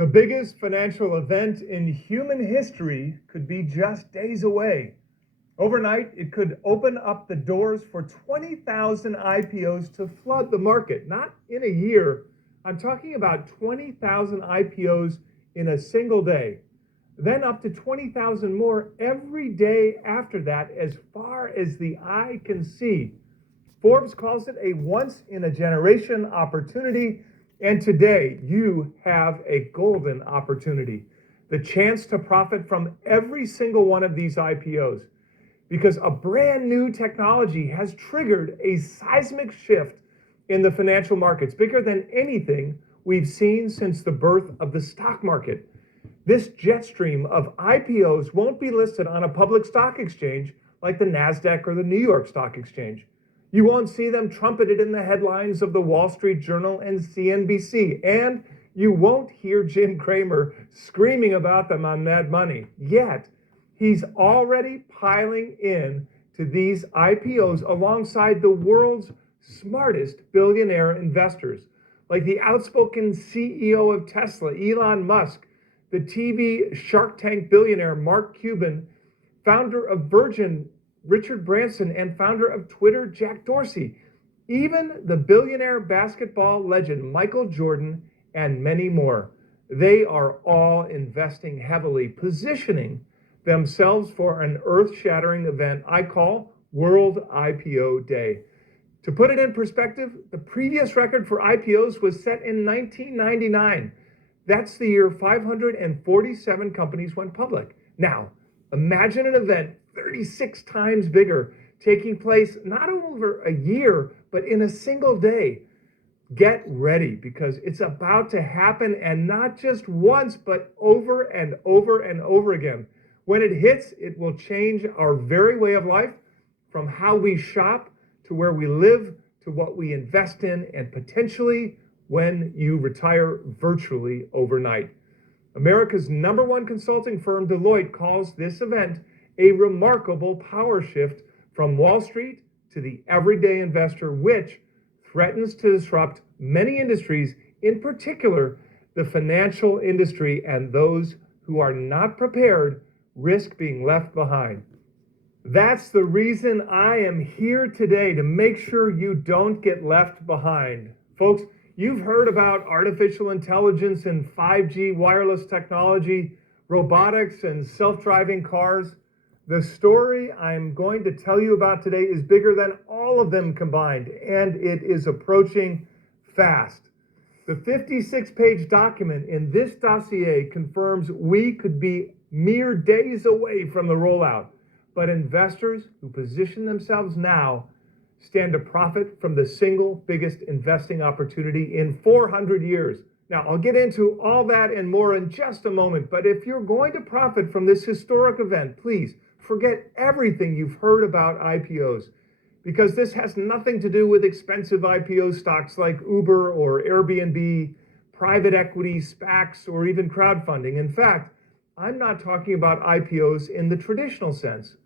The biggest financial event in human history could be just days away. Overnight, it could open up the doors for 20,000 IPOs to flood the market. Not in a year. I'm talking about 20,000 IPOs in a single day. Then up to 20,000 more every day after that, as far as the eye can see. Forbes calls it a once-in-a-generation opportunity. And today, you have a golden opportunity. The chance to profit from every single one of these IPOs. Because a brand new technology has triggered a seismic shift in the financial markets, bigger than anything we've seen since the birth of the stock market. This jet stream of IPOs won't be listed on a public stock exchange like the NASDAQ or the New York Stock Exchange. You won't see them trumpeted in the headlines of the Wall Street Journal and CNBC, and you won't hear Jim Cramer screaming about them on Mad Money. Yet, he's already piling in to these IPOs alongside the world's smartest billionaire investors, like the outspoken CEO of Tesla, Elon Musk, the TV Shark Tank billionaire Mark Cuban, founder of Virgin, Richard Branson, and founder of Twitter, Jack Dorsey, even the billionaire basketball legend Michael Jordan, and many more. They are all investing heavily, positioning themselves for an earth-shattering event I call World IPO Day. To put it in perspective, the previous record for IPOs was set in 1999. That's the year 547 companies went public. Now, imagine an event 36 times bigger, taking place not over a year, but in a single day. Get ready, because it's about to happen, and not just once, but over and over and over again. When it hits, it will change our very way of life, from how we shop to where we live to what we invest in, and potentially when you retire virtually overnight. America's #1 consulting firm, Deloitte, calls this event a remarkable power shift from Wall Street to the everyday investor, which threatens to disrupt many industries, in particular the financial industry, and those who are not prepared risk being left behind. That's the reason I am here today, to make sure you don't get left behind. Folks, you've heard about artificial intelligence and 5G wireless technology, robotics and self-driving cars. The story I'm going to tell you about today is bigger than all of them combined, and it is approaching fast. The 56-page document in this dossier confirms we could be mere days away from the rollout, but investors who position themselves now stand to profit from the single biggest investing opportunity in 400 years. Now, I'll get into all that and more in just a moment, but if you're going to profit from this historic event, please forget everything you've heard about IPOs, because this has nothing to do with expensive IPO stocks like Uber or Airbnb, private equity, SPACs, or even crowdfunding. In fact, I'm not talking about IPOs in the traditional sense.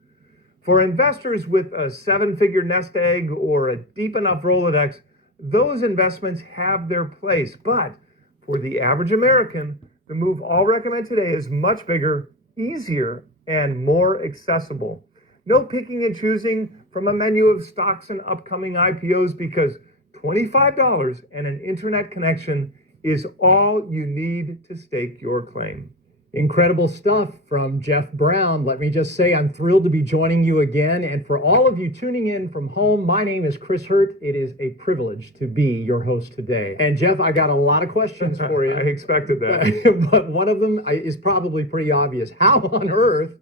For investors with a 7-figure nest egg or a deep enough Rolodex, those investments have their place. But for the average American, the move I'll recommend today is much bigger, easier, and more accessible. No picking and choosing from a menu of stocks and upcoming IPOs, because $25 and an internet connection is all you need to stake your claim. Incredible stuff from Jeff Brown. Let me just say I'm thrilled to be joining you again. And for all of you tuning in from home, my name is Chris Hurt. It is a privilege to be your host today. And Jeff, I got a lot of questions for you. I expected that. But one of them is probably pretty obvious. How on earth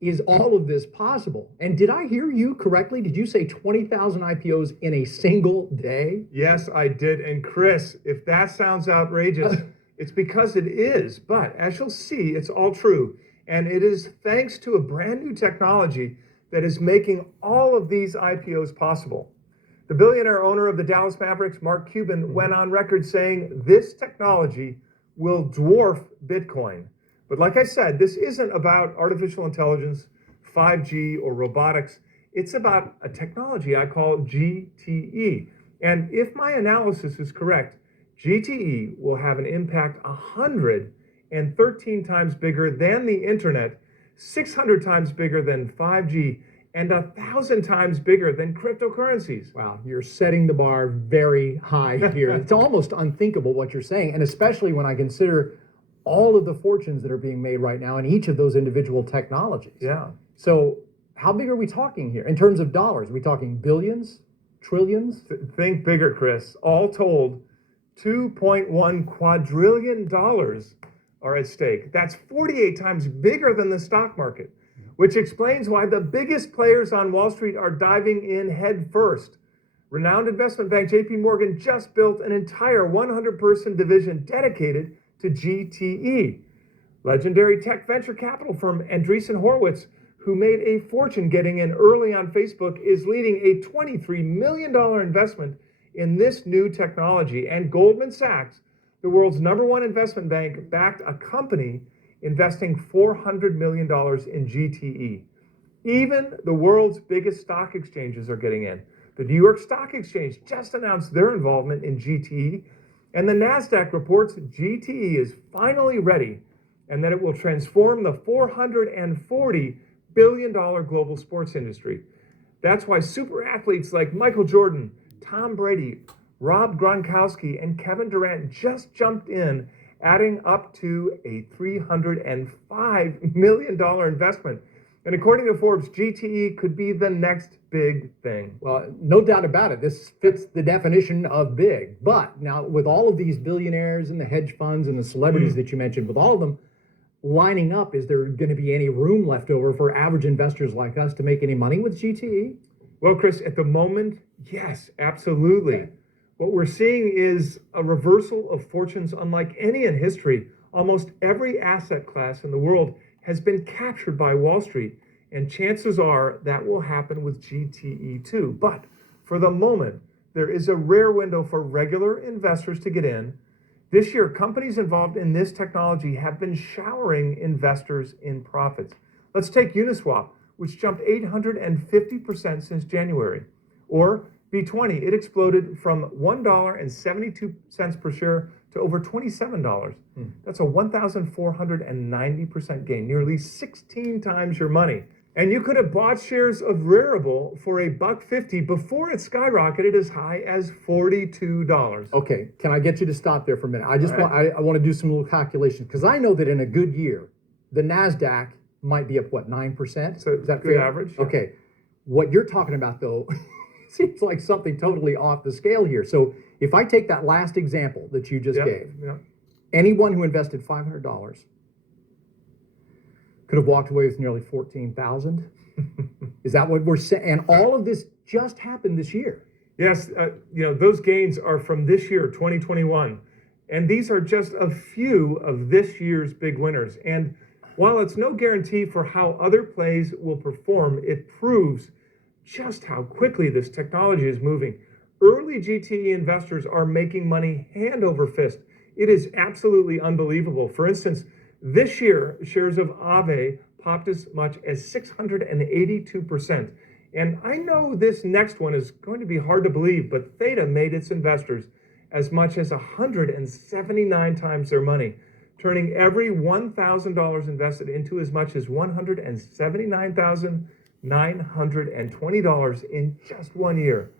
is all of this possible? And did I hear you correctly? Did you say 20,000 IPOs in a single day? Yes, I did. And Chris, if that sounds outrageous, it's because it is. But as you'll see, it's all true. And it is thanks to a brand new technology that is making all of these IPOs possible. The billionaire owner of the Dallas Mavericks, Mark Cuban, went on record saying this technology will dwarf Bitcoin. But like I said, this isn't about artificial intelligence, 5G, or robotics. It's about a technology I call GTE. And if my analysis is correct, GTE will have an impact 100 and 13 times bigger than the internet, 600 times bigger than 5G, and 1,000 times bigger than cryptocurrencies. Wow, you're setting the bar very high here. It's almost unthinkable what you're saying, and especially when I consider all of the fortunes that are being made right now in each of those individual technologies. Yeah. So how big are we talking here in terms of dollars? Are we talking billions, trillions? Think bigger, Chris. All told, $2.1 quadrillion are at stake. That's 48 times bigger than the stock market, which explains why the biggest players on Wall Street are diving in head first. Renowned investment bank JP Morgan just built an entire 100-person division dedicated to GTE. Legendary tech venture capital firm Andreessen Horowitz, who made a fortune getting in early on Facebook, is leading a $23 million investment in this new technology. And Goldman Sachs, the world's #1 investment bank, backed a company investing $400 million in GTE. Even the world's biggest stock exchanges are getting in. The New York Stock Exchange just announced their involvement in GTE, and the NASDAQ reports GTE is finally ready and that it will transform the $440 billion global sports industry. That's why super athletes like Michael Jordan, Tom Brady, Rob Gronkowski, and Kevin Durant just jumped in, adding up to a $305 million investment. And according to Forbes, GTE could be the next big thing. Well, no doubt about it. This fits the definition of big. But now with all of these billionaires and the hedge funds and the celebrities that you mentioned, with all of them lining up, is there going to be any room left over for average investors like us to make any money with GTE? Well, Chris, at the moment, yes, absolutely. Okay. What we're seeing is a reversal of fortunes unlike any in history. Almost every asset class in the world has been captured by Wall Street, and chances are that will happen with GTE too. But for the moment, there is a rare window for regular investors to get in. This year, companies involved in this technology have been showering investors in profits. Let's take Uniswap, which jumped 850% since January, or B20, it exploded from $1.72 per share to over $27. That's a 1,490% gain, nearly 16 times your money. And you could have bought shares of Rarible for $1.50 before it skyrocketed as high as $42. Okay, can I get you to stop there for a minute? I want to do some little calculations, because I know that in a good year, the NASDAQ might be up, what, 9%? So is that good average? Yeah. Okay, what you're talking about, though, seems like something totally off the scale here. So if I take that last example that you just gave, anyone who invested $500 could have walked away with nearly $14,000. Is that what we're saying? And all of this just happened this year. Yes, those gains are from this year, 2021. And these are just a few of this year's big winners. And while it's no guarantee for how other plays will perform, it proves just how quickly this technology is moving. Early GTE investors are making money hand over fist. It is absolutely unbelievable. For instance, this year, shares of Aave popped as much as 682%. And I know this next one is going to be hard to believe, but Theta made its investors as much as 179 times their money, turning every $1,000 invested into as much as $179,920 in just 1 year.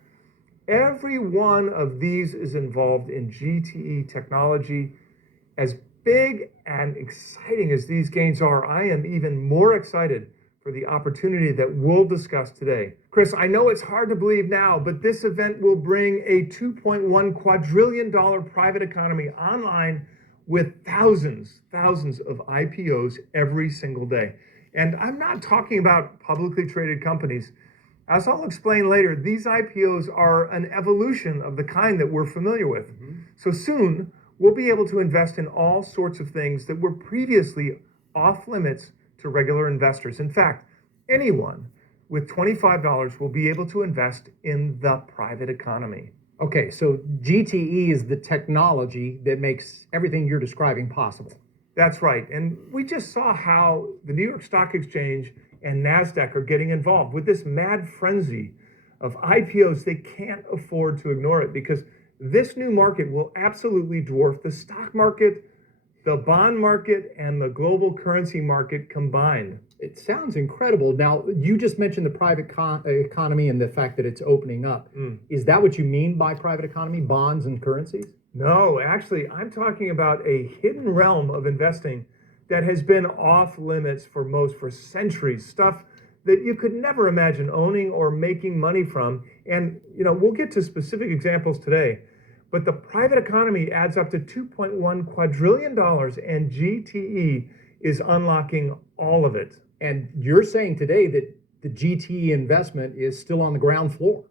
Every one of these is involved in GTE technology. As big and exciting as these gains are, I am even more excited for the opportunity that we'll discuss today. Chris, I know it's hard to believe now, but this event will bring a $2.1 quadrillion private economy online with thousands of IPOs every single day. And I'm not talking about publicly traded companies. As I'll explain later, these IPOs are an evolution of the kind that we're familiar with. So soon, we'll be able to invest in all sorts of things that were previously off limits to regular investors. In fact, anyone with $25 will be able to invest in the private economy. Okay, so GTE is the technology that makes everything you're describing possible. That's right. And we just saw how the New York Stock Exchange and NASDAQ are getting involved with this mad frenzy of IPOs. They can't afford to ignore it, because this new market will absolutely dwarf the stock market, the bond market and the global currency market combined. It sounds incredible. Now, you just mentioned the private economy and the fact that it's opening up. Is that what you mean by private economy, bonds and currencies? No, actually, I'm talking about a hidden realm of investing that has been off limits for centuries, stuff that you could never imagine owning or making money from. And, we'll get to specific examples today, but the private economy adds up to $2.1 quadrillion, and GTE is unlocking all of it. And you're saying today that the GTE investment is still on the ground floor.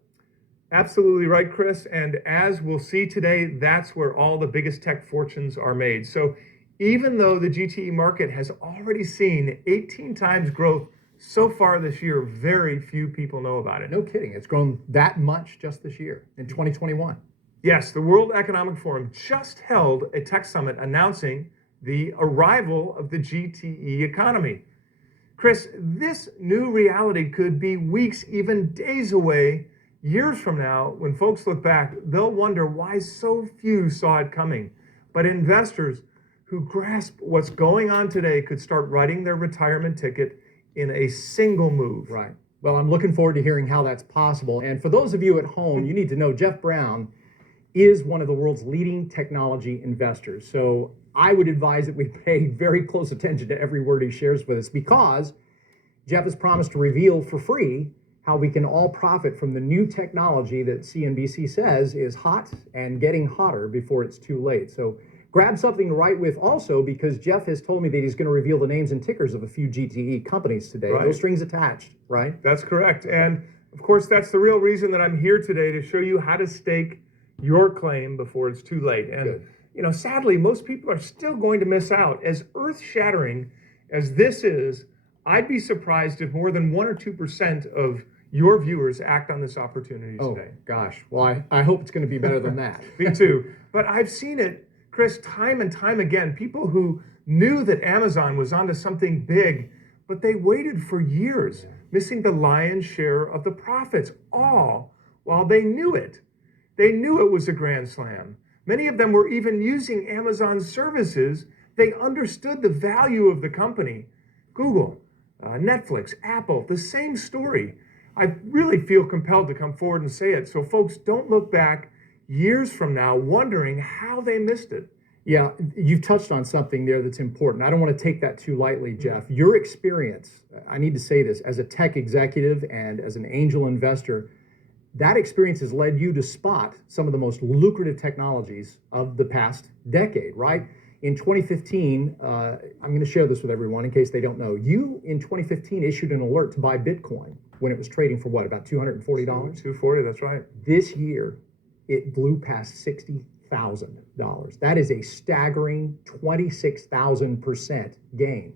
Absolutely right, Chris. And as we'll see today, that's where all the biggest tech fortunes are made. So even though the GTE market has already seen 18 times growth so far this year, very few people know about it. No kidding. It's grown that much just this year in 2021. Yes, the World Economic Forum just held a tech summit announcing the arrival of the GTE economy. Chris, this new reality could be weeks, even days away. Years from now, when folks look back, they'll wonder why so few saw it coming. But investors who grasp what's going on today could start writing their retirement ticket in a single move. Right. Well, I'm looking forward to hearing how that's possible. And for those of you at home, you need to know Jeff Brown is one of the world's leading technology investors. So I would advise that we pay very close attention to every word he shares with us, because Jeff has promised to reveal for free how we can all profit from the new technology that CNBC says is hot and getting hotter before it's too late. So grab something to write with also, because Jeff has told me that he's going to reveal the names and tickers of a few GTE companies today. Right. No strings attached, right? That's correct. And of course, that's the real reason that I'm here today, to show you how to stake your claim before it's too late. And, sadly, most people are still going to miss out. As earth-shattering as this is, I'd be surprised if more than 1 or 2% of your viewers act on this opportunity today. Oh, gosh. Well, I hope it's going to be better than that. Me too. But I've seen it, Chris, time and time again. People who knew that Amazon was onto something big, but they waited for years, missing the lion's share of the profits, all while they knew it. They knew it was a grand slam. Many of them were even using Amazon's services. They understood the value of the company. Google, Netflix, Apple, the same story. I really feel compelled to come forward and say it, so folks don't look back years from now wondering how they missed it. Yeah, you've touched on something there that's important. I don't want to take that too lightly, Jeff. Your experience, I need to say this, as a tech executive and as an angel investor, that experience has led you to spot some of the most lucrative technologies of the past decade, right? In 2015, I'm going to share this with everyone in case they don't know. You, in 2015, issued an alert to buy Bitcoin when it was trading for what, about $240? $240, that's right. This year, it blew past $60,000. That is a staggering 26,000% gain.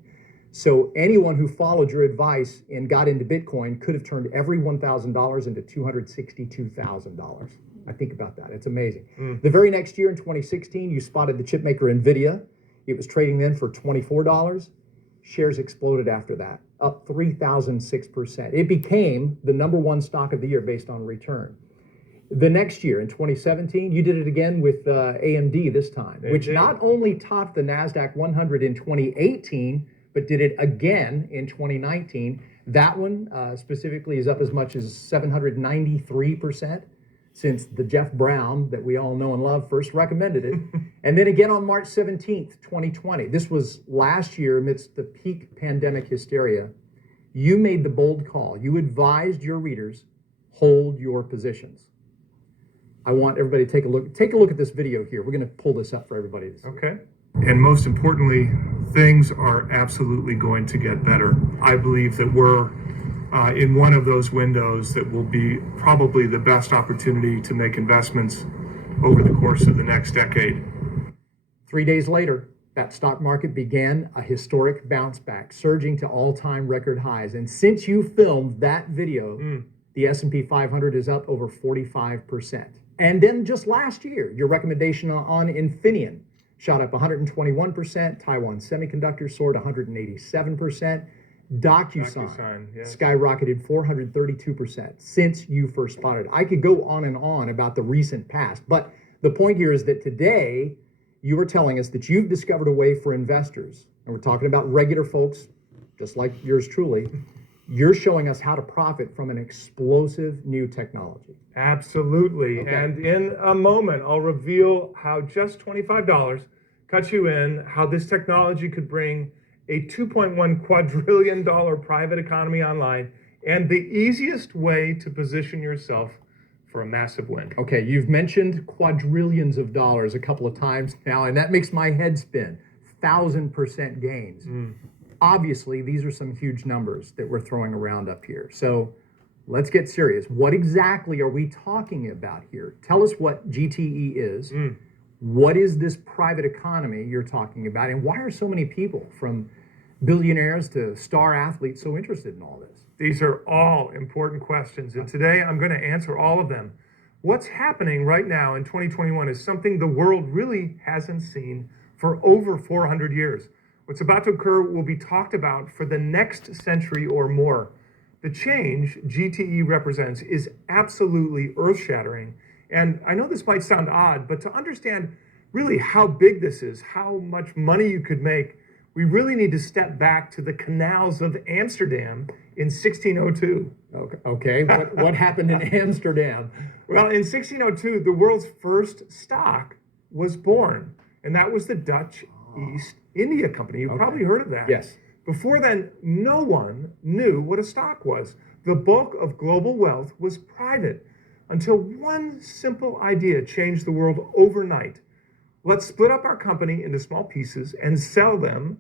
So anyone who followed your advice and got into Bitcoin could have turned every $1,000 into $262,000. I think about that. It's amazing. The very next year in 2016, you spotted the chip maker NVIDIA. It was trading then for $24. Shares exploded after that, up 3,006%. It became the #1 stock of the year based on return. The next year, in 2017, you did it again with AMD this time, which not only topped the NASDAQ 100 in 2018, but did it again in 2019. That one specifically is up as much as 793% since the Jeff Brown that we all know and love first recommended it. And then again on March 17th, 2020. This was last year amidst the peak pandemic hysteria. You made the bold call. You advised your readers, hold your positions. I want everybody to take a look. Take a look at this video here. We're going to pull this up for everybody to see. Okay. And most importantly, things are absolutely going to get better. I believe that we're in one of those windows that will be probably the best opportunity to make investments over the course of the next decade. 3 days later, that stock market began a historic bounce back, surging to all-time record highs. And since you filmed that video, the S&P 500 is up over 45%. And then just last year, your recommendation on Infineon shot up 121%. Taiwan Semiconductor soared 187%. DocuSign yes. skyrocketed 432% since you first spotted it. I could go on and on about the recent past, but the point here is that today you were telling us that you've discovered a way for investors, and we're talking about regular folks, just like yours truly. You're showing us how to profit from an explosive new technology. Absolutely. Okay. And in a moment, I'll reveal how just $25 cuts you in, how this technology could bring a $2.1 quadrillion private economy online, and the easiest way to position yourself for a massive win. Okay, you've mentioned quadrillions of dollars a couple of times now, and that makes my head spin. 1,000% gains. Obviously, these are some huge numbers that we're throwing around up here. So let's get serious. What exactly are we talking about here? Tell us what GTE is. What is this private economy you're talking about? And why are so many people, from billionaires to star athletes, so interested in all this? These are all important questions, and today I'm going to answer all of them. What's happening right now in 2021 is something the world really hasn't seen for over 400 years. What's about to occur will be talked about for the next century or more. The change GTE represents is absolutely earth-shattering. And I know this might sound odd, but to understand really how big this is, how much money you could make, we really need to step back to the canals of Amsterdam in 1602. Okay. What happened in Amsterdam? Well, in 1602, the world's first stock was born, and that was the Dutch East India Company. You've probably heard of that. Yes. Before then, no one knew what a stock was. The bulk of global wealth was private until one simple idea changed the world overnight. Let's split up our company into small pieces and sell them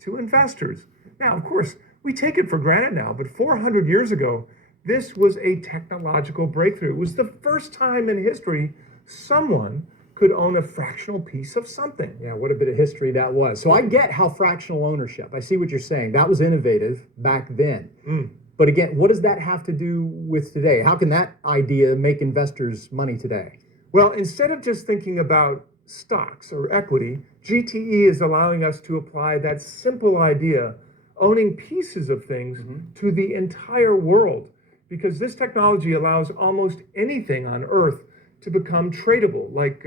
to investors. Now, of course, we take it for granted now, but 400 years ago, this was a technological breakthrough. It was the first time in history someone could own a fractional piece of something. Yeah, what a bit of history that was. So I get how fractional ownership, I see what you're saying. That was innovative back then. But again, what does that have to do with today? How can that idea make investors money today? Well, instead of just thinking about stocks or equity, GTE is allowing us to apply that simple idea, owning pieces of things, to the entire world. Because this technology allows almost anything on Earth to become tradable, like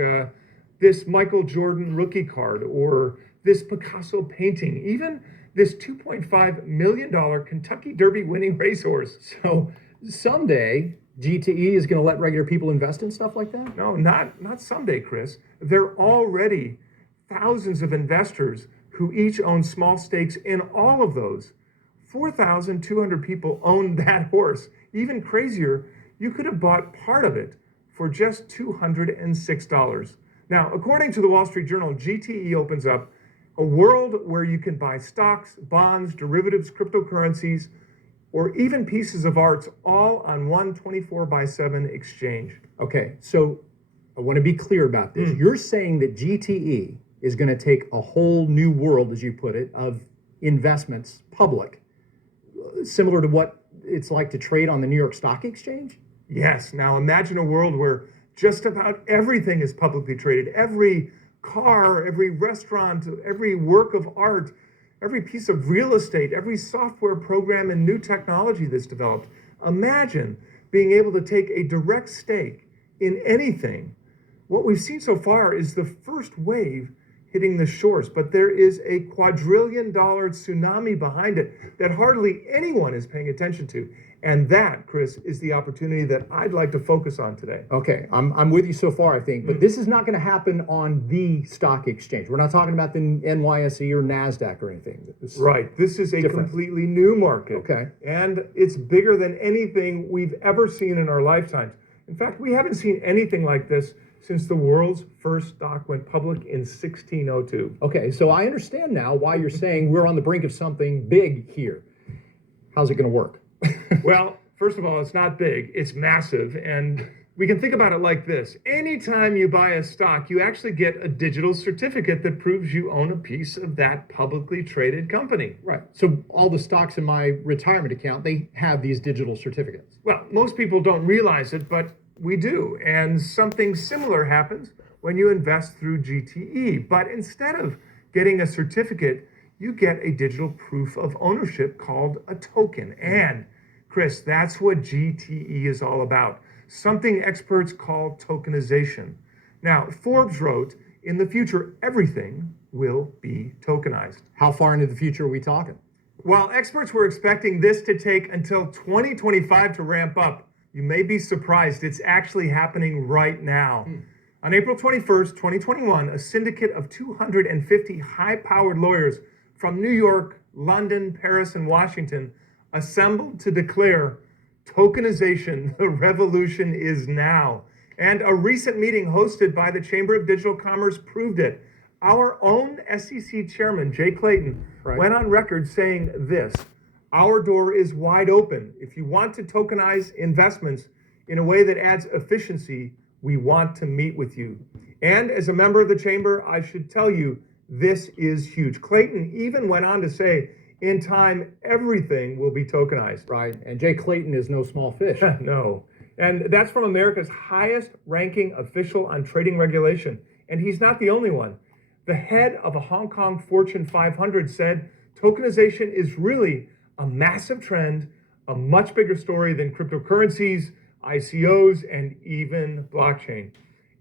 this Michael Jordan rookie card, or this Picasso painting, even this $2.5 million Kentucky Derby winning racehorse. So someday, GTE is going to let regular people invest in stuff like that? No, not someday, Chris. There are already thousands of investors who each own small stakes in all of those. 4,200 people own that horse. Even crazier, you could have bought part of it for just $206. Now, according to the Wall Street Journal, GTE opens up a world where you can buy stocks, bonds, derivatives, cryptocurrencies, or even pieces of art, all on one 24/7 exchange. Okay, so I want to be clear about this. You're saying that GTE is going to take a whole new world, as you put it, of investments public, similar to what it's like to trade on the New York Stock Exchange? Yes. Now imagine a world where just about everything is publicly traded. Every car, every restaurant, every work of art, every piece of real estate, every software program and new technology that's developed. Imagine being able to take a direct stake in anything. What we've seen so far is the first wave hitting the shores, but there is a quadrillion-dollar tsunami behind it that hardly anyone is paying attention to. And that, Chris, is the opportunity that I'd like to focus on today. Okay, I'm with you so far, I think, but this is not going to happen on the stock exchange. We're not talking about the NYSE or NASDAQ or anything. Right, this is a different. completely new market. Okay. And it's bigger than anything we've ever seen in our lifetimes. In fact, we haven't seen anything like this since the world's first stock went public in 1602. Okay, so I understand now why you're saying we're on the brink of something big here. How's it going to work? Well, first of all, it's not big, it's massive. And we can think about it like this. Anytime you buy a stock, you actually get a digital certificate that proves you own a piece of that publicly traded company. Right. So all the stocks in my retirement account, they have these digital certificates. Well, most people don't realize it, but we do. And something similar happens when you invest through GTE. But instead of getting a certificate, you get a digital proof of ownership called a token. And Chris, that's what GTE is all about. Something experts call tokenization. Now, Forbes wrote, in the future, everything will be tokenized. How far into the future are we talking? While experts were expecting this to take until 2025 to ramp up, you may be surprised it's actually happening right now. On April 21st, 2021, a syndicate of 250 high-powered lawyers from New York, London, Paris, and Washington assembled to declare tokenization, the revolution is now. And a recent meeting hosted by the Chamber of Digital Commerce proved it. Our own SEC chairman, Jay Clayton, went on record saying this: our door is wide open. If you want to tokenize investments in a way that adds efficiency, we want to meet with you. And as a member of the chamber, I should tell you, this is huge. Clayton even went on to say, in time, everything will be tokenized. Right, and Jay Clayton is no small fish. No. And that's from America's highest ranking official on trading regulation. And he's not the only one. The head of a Hong Kong Fortune 500 said tokenization is really a massive trend, a much bigger story than cryptocurrencies, ICOs, and even blockchain.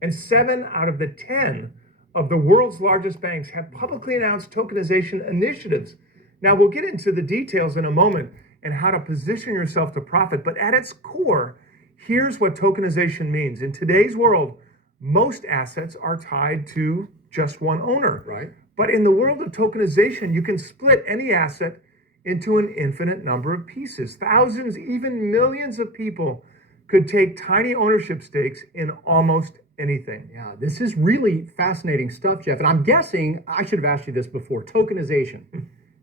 And 7 out of the 10 of the world's largest banks have publicly announced tokenization initiatives. Now, we'll get into the details in a moment and how to position yourself to profit, but at its core, here's what tokenization means. In today's world, most assets are tied to just one owner. Right. But in the world of tokenization, you can split any asset into an infinite number of pieces. Thousands, even millions of people could take tiny ownership stakes in almost anything. Yeah, this is really fascinating stuff, Jeff. And I'm guessing, I should have asked you this before, tokenization.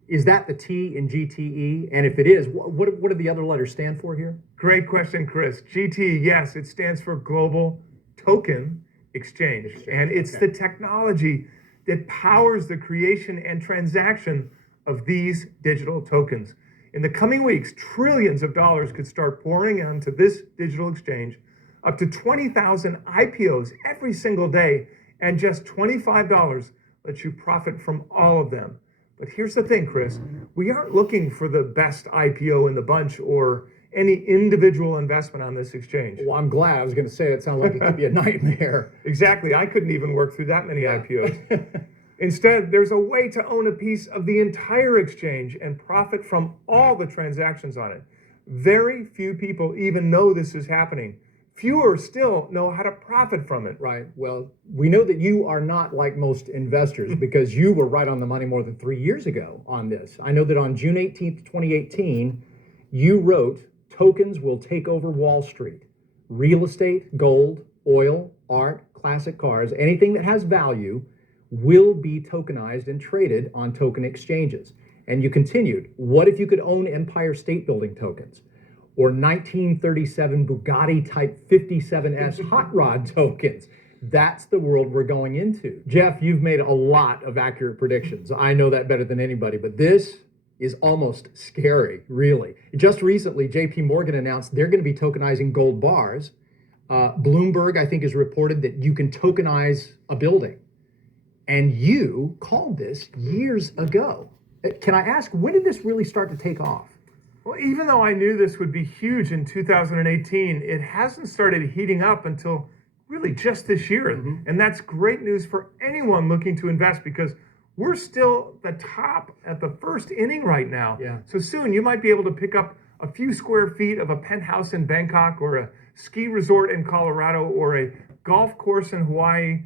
Is that the T in GTE? And if it is, what do the other letters stand for here? Great question, Chris. GTE, yes, it stands for Global Token Exchange. And it's the technology that powers the creation and transaction of these digital tokens. In the coming weeks, trillions of dollars could start pouring onto this digital exchange, up to 20,000 IPOs every single day, and just $25 lets you profit from all of them. But here's the thing, Chris, we aren't looking for the best IPO in the bunch or any individual investment on this exchange. Well, I'm glad. I was going to say it sounds like it could be a nightmare. Exactly. I couldn't even work through that many IPOs. Instead, there's a way to own a piece of the entire exchange and profit from all the transactions on it. Very few people even know this is happening. Fewer still know how to profit from it. Right. Well, we know that you are not like most investors because you were right on the money more than 3 years ago on this. I know that on June 18th, 2018, you wrote, tokens will take over Wall Street. Real estate, gold, oil, art, classic cars, anything that has value will be tokenized and traded on token exchanges. And you continued, what if you could own Empire State Building tokens? Or 1937 Bugatti Type 57S hot rod tokens? That's the world we're going into. Jeff, you've made a lot of accurate predictions. I know that better than anybody, but this is almost scary, really. Just recently, JP Morgan announced they're going to be tokenizing gold bars. Bloomberg, I think, has reported that you can tokenize a building. And you called this years ago. Can I ask, when did this really start to take off? Well, even though I knew this would be huge in 2018, it hasn't started heating up until really just this year. And that's great news for anyone looking to invest because we're still the top at the first inning right now. Yeah. So soon you might be able to pick up a few square feet of a penthouse in Bangkok or a ski resort in Colorado or a golf course in Hawaii.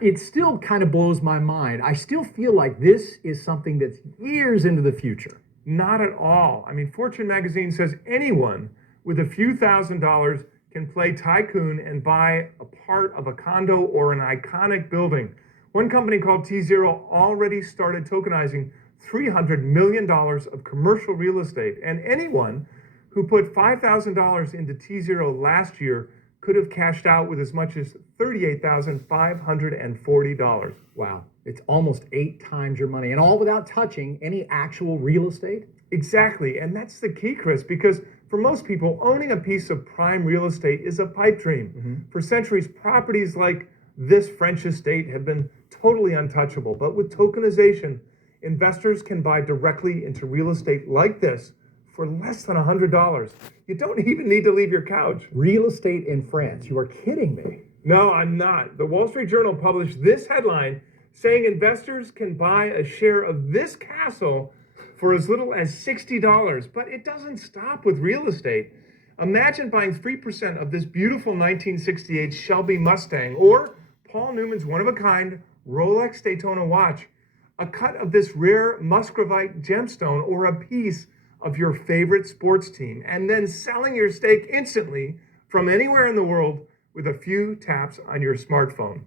It still kind of blows my mind. I still feel like this is something that's years into the future. Not at all. I mean, Fortune magazine says anyone with a few $1,000s can play tycoon and buy a part of a condo or an iconic building. One company called T0 already started tokenizing $300 million of commercial real estate. And anyone who put $5,000 into T0 last year could have cashed out with as much as $38,540. Wow. It's almost 8 times your money, and all without touching any actual real estate? Exactly. And that's the key, Chris, because for most people, owning a piece of prime real estate is a pipe dream. For centuries, properties like this French estate have been totally untouchable. But with tokenization, investors can buy directly into real estate like this for less than $100. You don't even need to leave your couch. Real estate in France. You are kidding me. No, I'm not. The Wall Street Journal published this headline saying investors can buy a share of this castle for as little as $60. But it doesn't stop with real estate. Imagine buying 3% of this beautiful 1968 Shelby Mustang or Paul Newman's one-of-a-kind Rolex Daytona watch, a cut of this rare Muscovite gemstone, or a piece of your favorite sports team, and then selling your stake instantly from anywhere in the world with a few taps on your smartphone.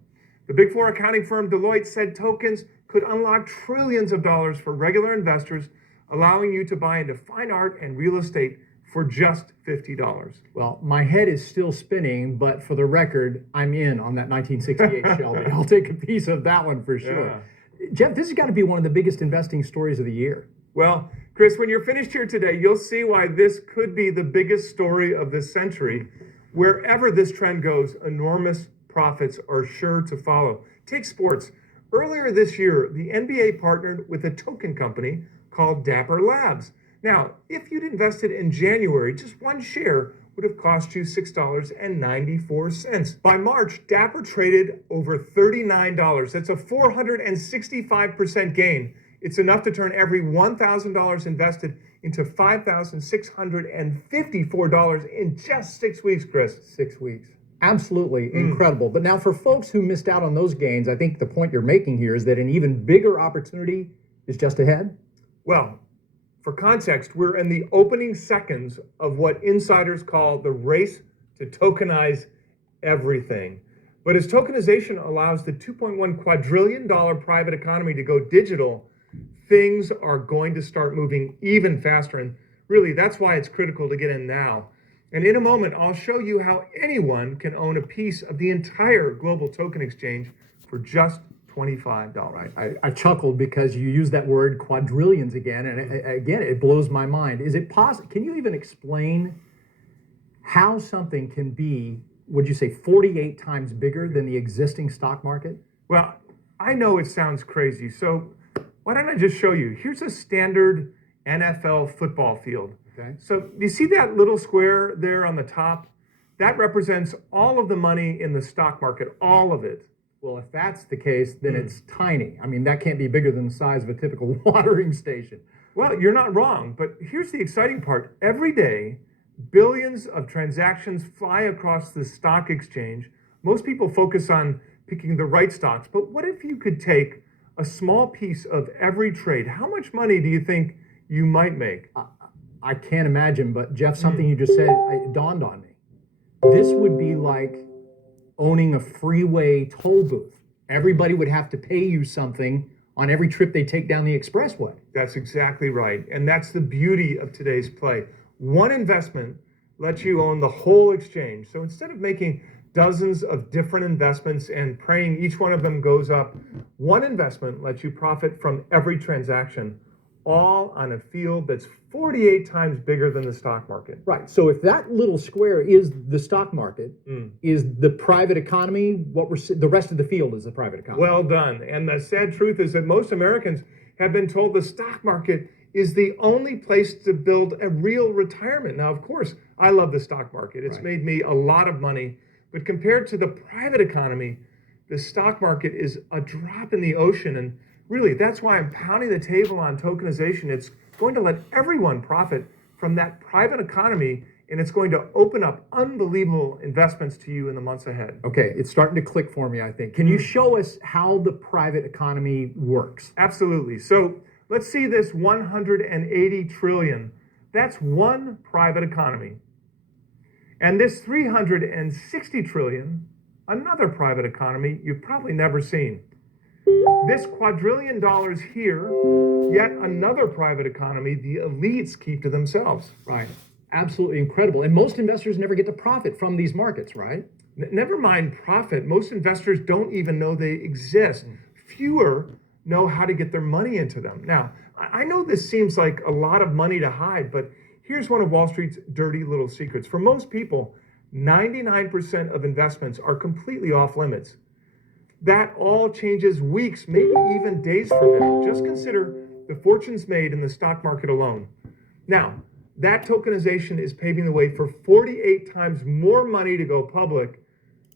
The Big Four accounting firm Deloitte said tokens could unlock trillions of dollars for regular investors, allowing you to buy into fine art and real estate for just $50. Well, my head is still spinning, but for the record, I'm in on that 1968 Shelby. I'll take a piece of that one for sure. Yeah. Jeff, this has got to be one of the biggest investing stories of the year. Well, Chris, when you're finished here today, you'll see why this could be the biggest story of this century. Wherever this trend goes, enormous profits are sure to follow. Take sports. Earlier this year, the NBA partnered with a token company called Dapper Labs. Now, if you'd invested in January, just one share would have cost you $6.94. By March, Dapper traded over $39. That's a 465% gain. It's enough to turn every $1,000 invested into $5,654 in just 6 weeks, Chris. 6 weeks. Absolutely incredible. But now for folks who missed out on those gains, I think the point you're making here is that an even bigger opportunity is just ahead. Well, for context, we're in the opening seconds of what insiders call the race to tokenize everything. But as tokenization allows the $2.1 quadrillion private economy to go digital, things are going to start moving even faster. And really, that's why it's critical to get in now. And in a moment, I'll show you how anyone can own a piece of the entire global token exchange for just $25. I chuckled because you used that word quadrillions again, and again, it blows my mind. Is it possible? Can you even explain how something can be, would you say, 48 times bigger than the existing stock market? Well, I know it sounds crazy, so why don't I just show you? Here's a standard NFL football field. Okay. So you see that little square there on the top? That represents all of the money in the stock market, all of it. Well, if that's the case, then it's tiny. I mean, that can't be bigger than the size of a typical watering station. Well, you're not wrong, but here's the exciting part. Every day, billions of transactions fly across the stock exchange. Most people focus on picking the right stocks, but what if you could take a small piece of every trade? How much money do you think you might make? I can't imagine, but Jeff, something you just said, it dawned on me. This would be like owning a freeway toll booth. Everybody would have to pay you something on every trip they take down the expressway. That's exactly right. And that's the beauty of today's play. One investment lets you own the whole exchange. So instead of making dozens of different investments and praying each one of them goes up, one investment lets you profit from every transaction, all on a field that's 48 times bigger than the stock market. Right. So if that little square is the stock market, is the private economy, the rest of the field is the private economy. Well done. And the sad truth is that most Americans have been told the stock market is the only place to build a real retirement. Now, of course, I love the stock market. It's made me a lot of money. But compared to the private economy, the stock market is a drop in the ocean. And really, that's why I'm pounding the table on tokenization. It's going to let everyone profit from that private economy, and it's going to open up unbelievable investments to you in the months ahead. Okay, it's starting to click for me, I think. Can you show us how the private economy works? Absolutely. So let's see this 180 trillion. That's one private economy. And this 360 trillion, another private economy you've probably never seen. This quadrillion dollars here, yet another private economy the elites keep to themselves. Right. Absolutely incredible. And most investors never get to profit from these markets, right? Never mind profit. Most investors don't even know they exist. Fewer know how to get their money into them. Now, I know this seems like a lot of money to hide, but here's one of Wall Street's dirty little secrets. For most people, 99% of investments are completely off limits. That all changes weeks, maybe even days from now. Just consider the fortunes made in the stock market alone. Now, that tokenization is paving the way for 48 times more money to go public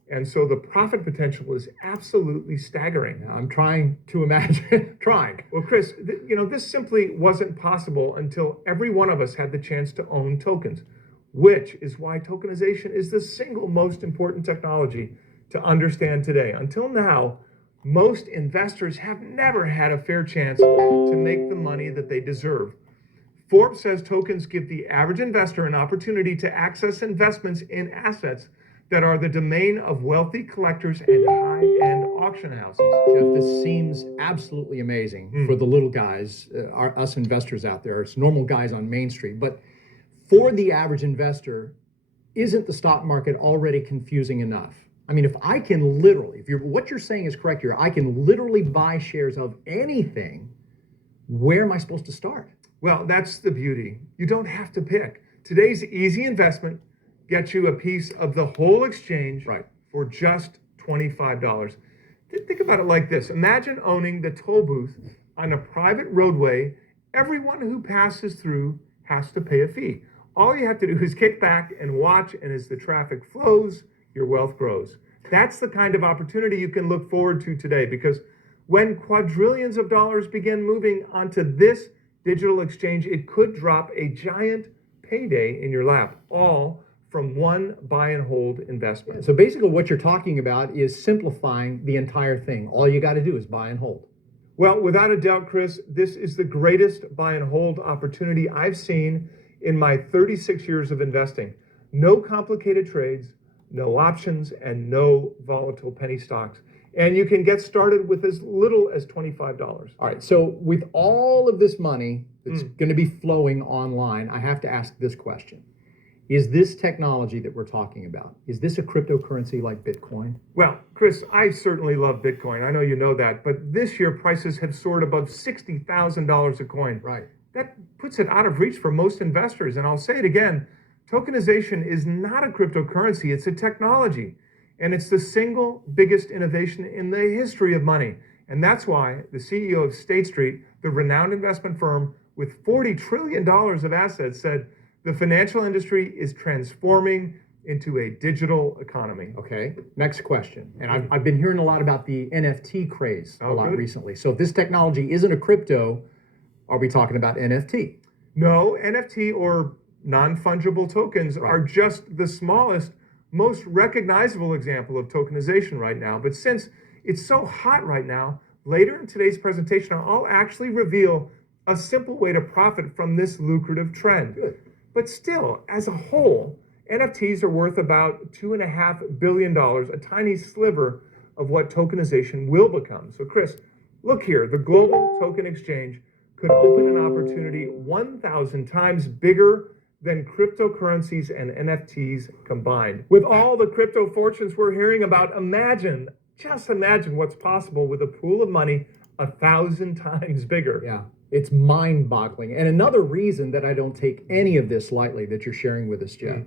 And so the profit potential is absolutely staggering. I'm trying to imagine, trying. Well, Chris, this simply wasn't possible until every one of us had the chance to own tokens, which is why tokenization is the single most important technology to understand today. Until now, most investors have never had a fair chance to make the money that they deserve. Forbes says tokens give the average investor an opportunity to access investments in assets that are the domain of wealthy collectors and high-end auction houses. Jeff, this seems absolutely amazing for the little guys, us investors out there. It's normal guys on Main Street. But for the average investor, isn't the stock market already confusing enough? I mean, if I can literally, what you're saying is correct here, I can literally buy shares of anything, where am I supposed to start? Well, that's the beauty. You don't have to pick. Today's easy investment gets you a piece of the whole exchange for just $25. Think about it like this. Imagine owning the toll booth on a private roadway. Everyone who passes through has to pay a fee. All you have to do is kick back and watch, and as the traffic flows, your wealth grows. That's the kind of opportunity you can look forward to today, because when quadrillions of dollars begin moving onto this digital exchange, it could drop a giant payday in your lap, all from one buy and hold investment. So basically what you're talking about is simplifying the entire thing. All you got to do is buy and hold. Well, without a doubt, Chris, this is the greatest buy and hold opportunity I've seen in my 36 years of investing. No complicated trades, no options, and no volatile penny stocks. And you can get started with as little as $25. All right, so with all of this money that's going to be flowing online, I have to ask this question. Is this technology that we're talking about, is this a cryptocurrency like Bitcoin? Well, Chris, I certainly love Bitcoin. I know you know that. But this year, prices have soared above $60,000 a coin. Right. That puts it out of reach for most investors. And I'll say it again, tokenization is not a cryptocurrency. It's a technology. And it's the single biggest innovation in the history of money. And that's why the CEO of State Street, the renowned investment firm with $40 trillion of assets, said, the financial industry is transforming into a digital economy. Okay, next question. And I've been hearing a lot about the NFT craze recently. So if this technology isn't a crypto, are we talking about NFT? No, NFT or non-fungible tokens are just the smallest, most recognizable example of tokenization right now. But since it's so hot right now, later in today's presentation, I'll actually reveal a simple way to profit from this lucrative trend. Good. But still, as a whole, NFTs are worth about $2.5 billion, a tiny sliver of what tokenization will become. So Chris, look here, the Global Token Exchange could open an opportunity 1,000 times bigger than cryptocurrencies and NFTs combined. With all the crypto fortunes we're hearing about, just imagine what's possible with a pool of money 1,000 times bigger. Yeah. It's mind-boggling. And another reason that I don't take any of this lightly that you're sharing with us, Jeff,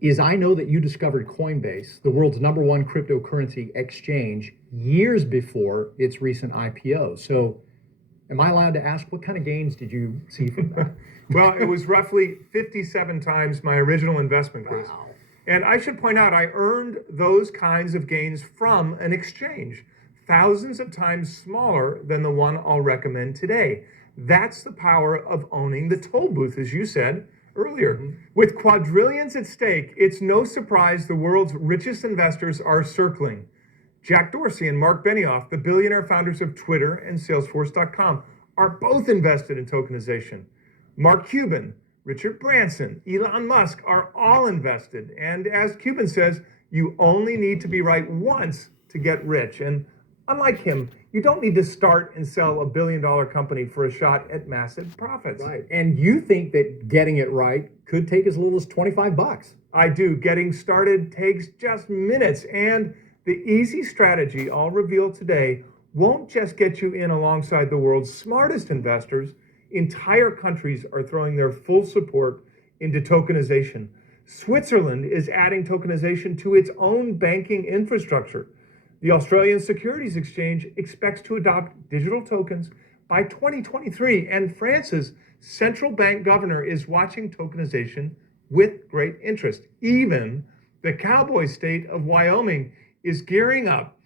is I know that you discovered Coinbase, the world's #1 cryptocurrency exchange, years before its recent IPO. So am I allowed to ask, what kind of gains did you see from that? Well, it was roughly 57 times my original investment, Chris. Wow. And I should point out, I earned those kinds of gains from an exchange, thousands of times smaller than the one I'll recommend today. That's the power of owning the toll booth, as you said earlier. With quadrillions at stake, it's no surprise the world's richest investors are circling. Jack Dorsey and Mark Benioff, the billionaire founders of Twitter and Salesforce.com, are both invested in tokenization. Mark Cuban, Richard Branson, Elon Musk are all invested. And as Cuban says, you only need to be right once to get rich. And unlike him, you don't need to start and sell $1 billion company for a shot at massive profits. Right. And you think that getting it right could take as little as $25? I do. Getting started takes just minutes. And the easy strategy I'll reveal today won't just get you in alongside the world's smartest investors. Entire countries are throwing their full support into tokenization. Switzerland is adding tokenization to its own banking infrastructure. The Australian Securities Exchange expects to adopt digital tokens by 2023, and France's central bank governor is watching tokenization with great interest. Even the cowboy state of Wyoming is gearing up.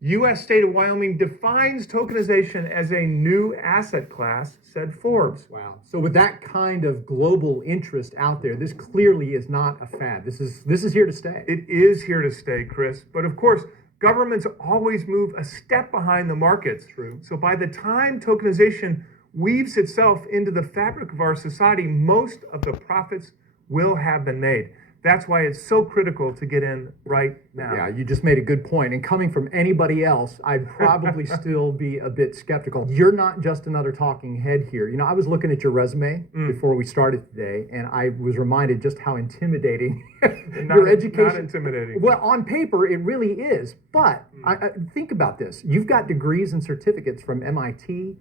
U.S. state of Wyoming defines tokenization as a new asset class, said Forbes. Wow. So with that kind of global interest out there, this clearly is not a fad. This is here to stay. It is here to stay, Chris. But of course, governments always move a step behind the markets. True. So by the time tokenization weaves itself into the fabric of our society, most of the profits will have been made. That's why it's so critical to get in right now. Yeah, you just made a good point. And coming from anybody else, I'd probably still be a bit skeptical. You're not just another talking head here. You know, I was looking at your resume before we started today, and I was reminded just how intimidating your education. Not intimidating. Well, on paper, it really is. But I think about this. You've got degrees and certificates from MIT,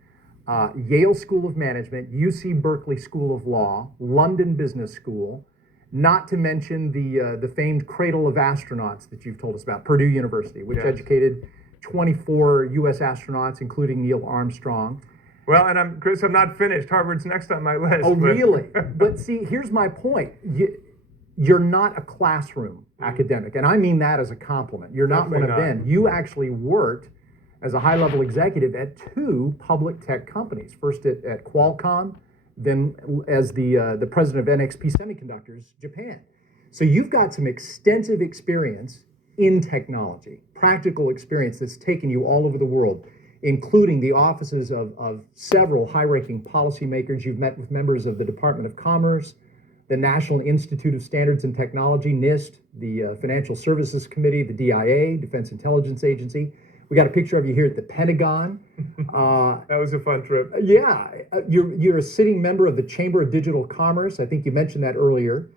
Yale School of Management, UC Berkeley School of Law, London Business School, not to mention the famed cradle of astronauts that you've told us about, Purdue University, which educated 24 U.S. astronauts, including Neil Armstrong. Well, and Chris, I'm not finished. Harvard's next on my list. Oh, really? But see, here's my point. You're not a classroom academic, and I mean that as a compliment. You're not one of them. You actually worked as a high-level executive at 2 public tech companies, first at Qualcomm, then as the president of NXP Semiconductors, Japan. So you've got some extensive experience in technology, practical experience that's taken you all over the world, including the offices of several high-ranking policymakers. You've met with members of the Department of Commerce, the National Institute of Standards and Technology, NIST, the Financial Services Committee, the DIA, Defense Intelligence Agency. We got a picture of you here at the Pentagon. That was a fun trip. Yeah, you're a sitting member of the Chamber of Digital Commerce. I think you mentioned that earlier.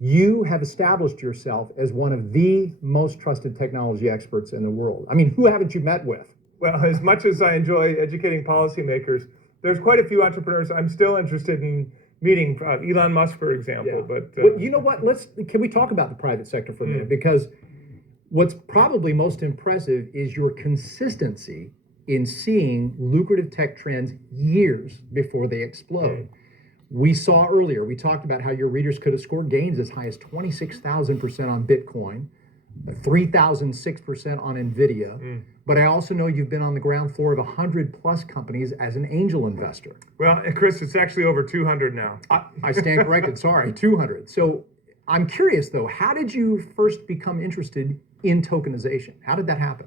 You have established yourself as one of the most trusted technology experts in the world. I mean, who haven't you met with? Well, as much as I enjoy educating policymakers, there's quite a few entrepreneurs I'm still interested in meeting. Elon Musk, for example. Yeah. But you know what? Can we talk about the private sector for a minute? Because what's probably most impressive is your consistency in seeing lucrative tech trends years before they explode. We saw earlier, we talked about how your readers could have scored gains as high as 26,000% on Bitcoin, 3,006% on NVIDIA. But I also know you've been on the ground floor of 100 plus companies as an angel investor. Well, and Chris, it's actually over 200 now. I stand corrected, sorry, 200. So I'm curious though, how did you first become interested in tokenization? How did that happen?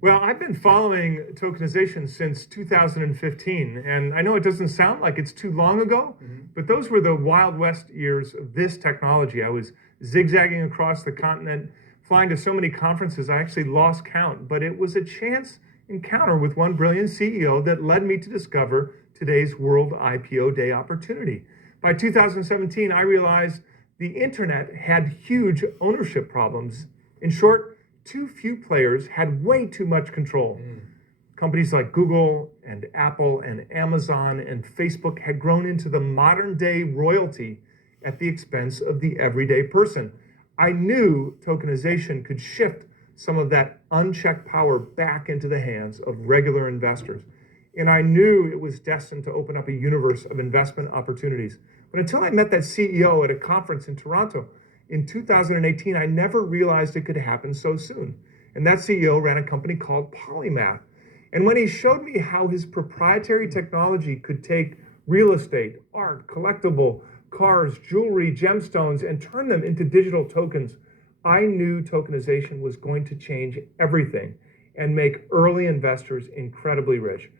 Well, I've been following tokenization since 2015, and I know it doesn't sound like it's too long ago, but those were the Wild West years of this technology. I was zigzagging across the continent, flying to so many conferences, I actually lost count, but it was a chance encounter with one brilliant CEO that led me to discover today's World IPO Day opportunity. By 2017, I realized the internet had huge ownership problems. In short, too few players had way too much control. Companies like Google and Apple and Amazon and Facebook had grown into the modern day royalty at the expense of the everyday person. I knew tokenization could shift some of that unchecked power back into the hands of regular investors. And I knew it was destined to open up a universe of investment opportunities. But until I met that CEO at a conference in Toronto, in 2018, I never realized it could happen so soon. And that CEO ran a company called Polymath. And when he showed me how his proprietary technology could take real estate, art, collectible, cars, jewelry, gemstones, and turn them into digital tokens, I knew tokenization was going to change everything and make early investors incredibly rich.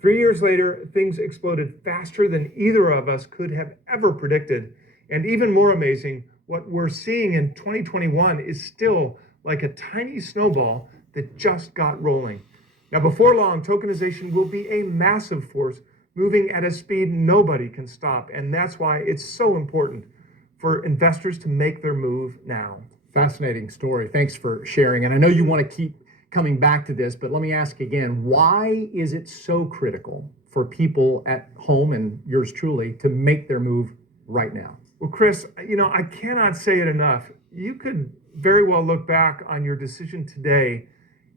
3 years later, things exploded faster than either of us could have ever predicted. And even more amazing, what we're seeing in 2021 is still like a tiny snowball that just got rolling. Now, before long, tokenization will be a massive force moving at a speed nobody can stop. And that's why it's so important for investors to make their move now. Fascinating story. Thanks for sharing. And I know you want to keep coming back to this, but let me ask again, why is it so critical for people at home and yours truly to make their move right now? Well, Chris, I cannot say it enough. You could very well look back on your decision today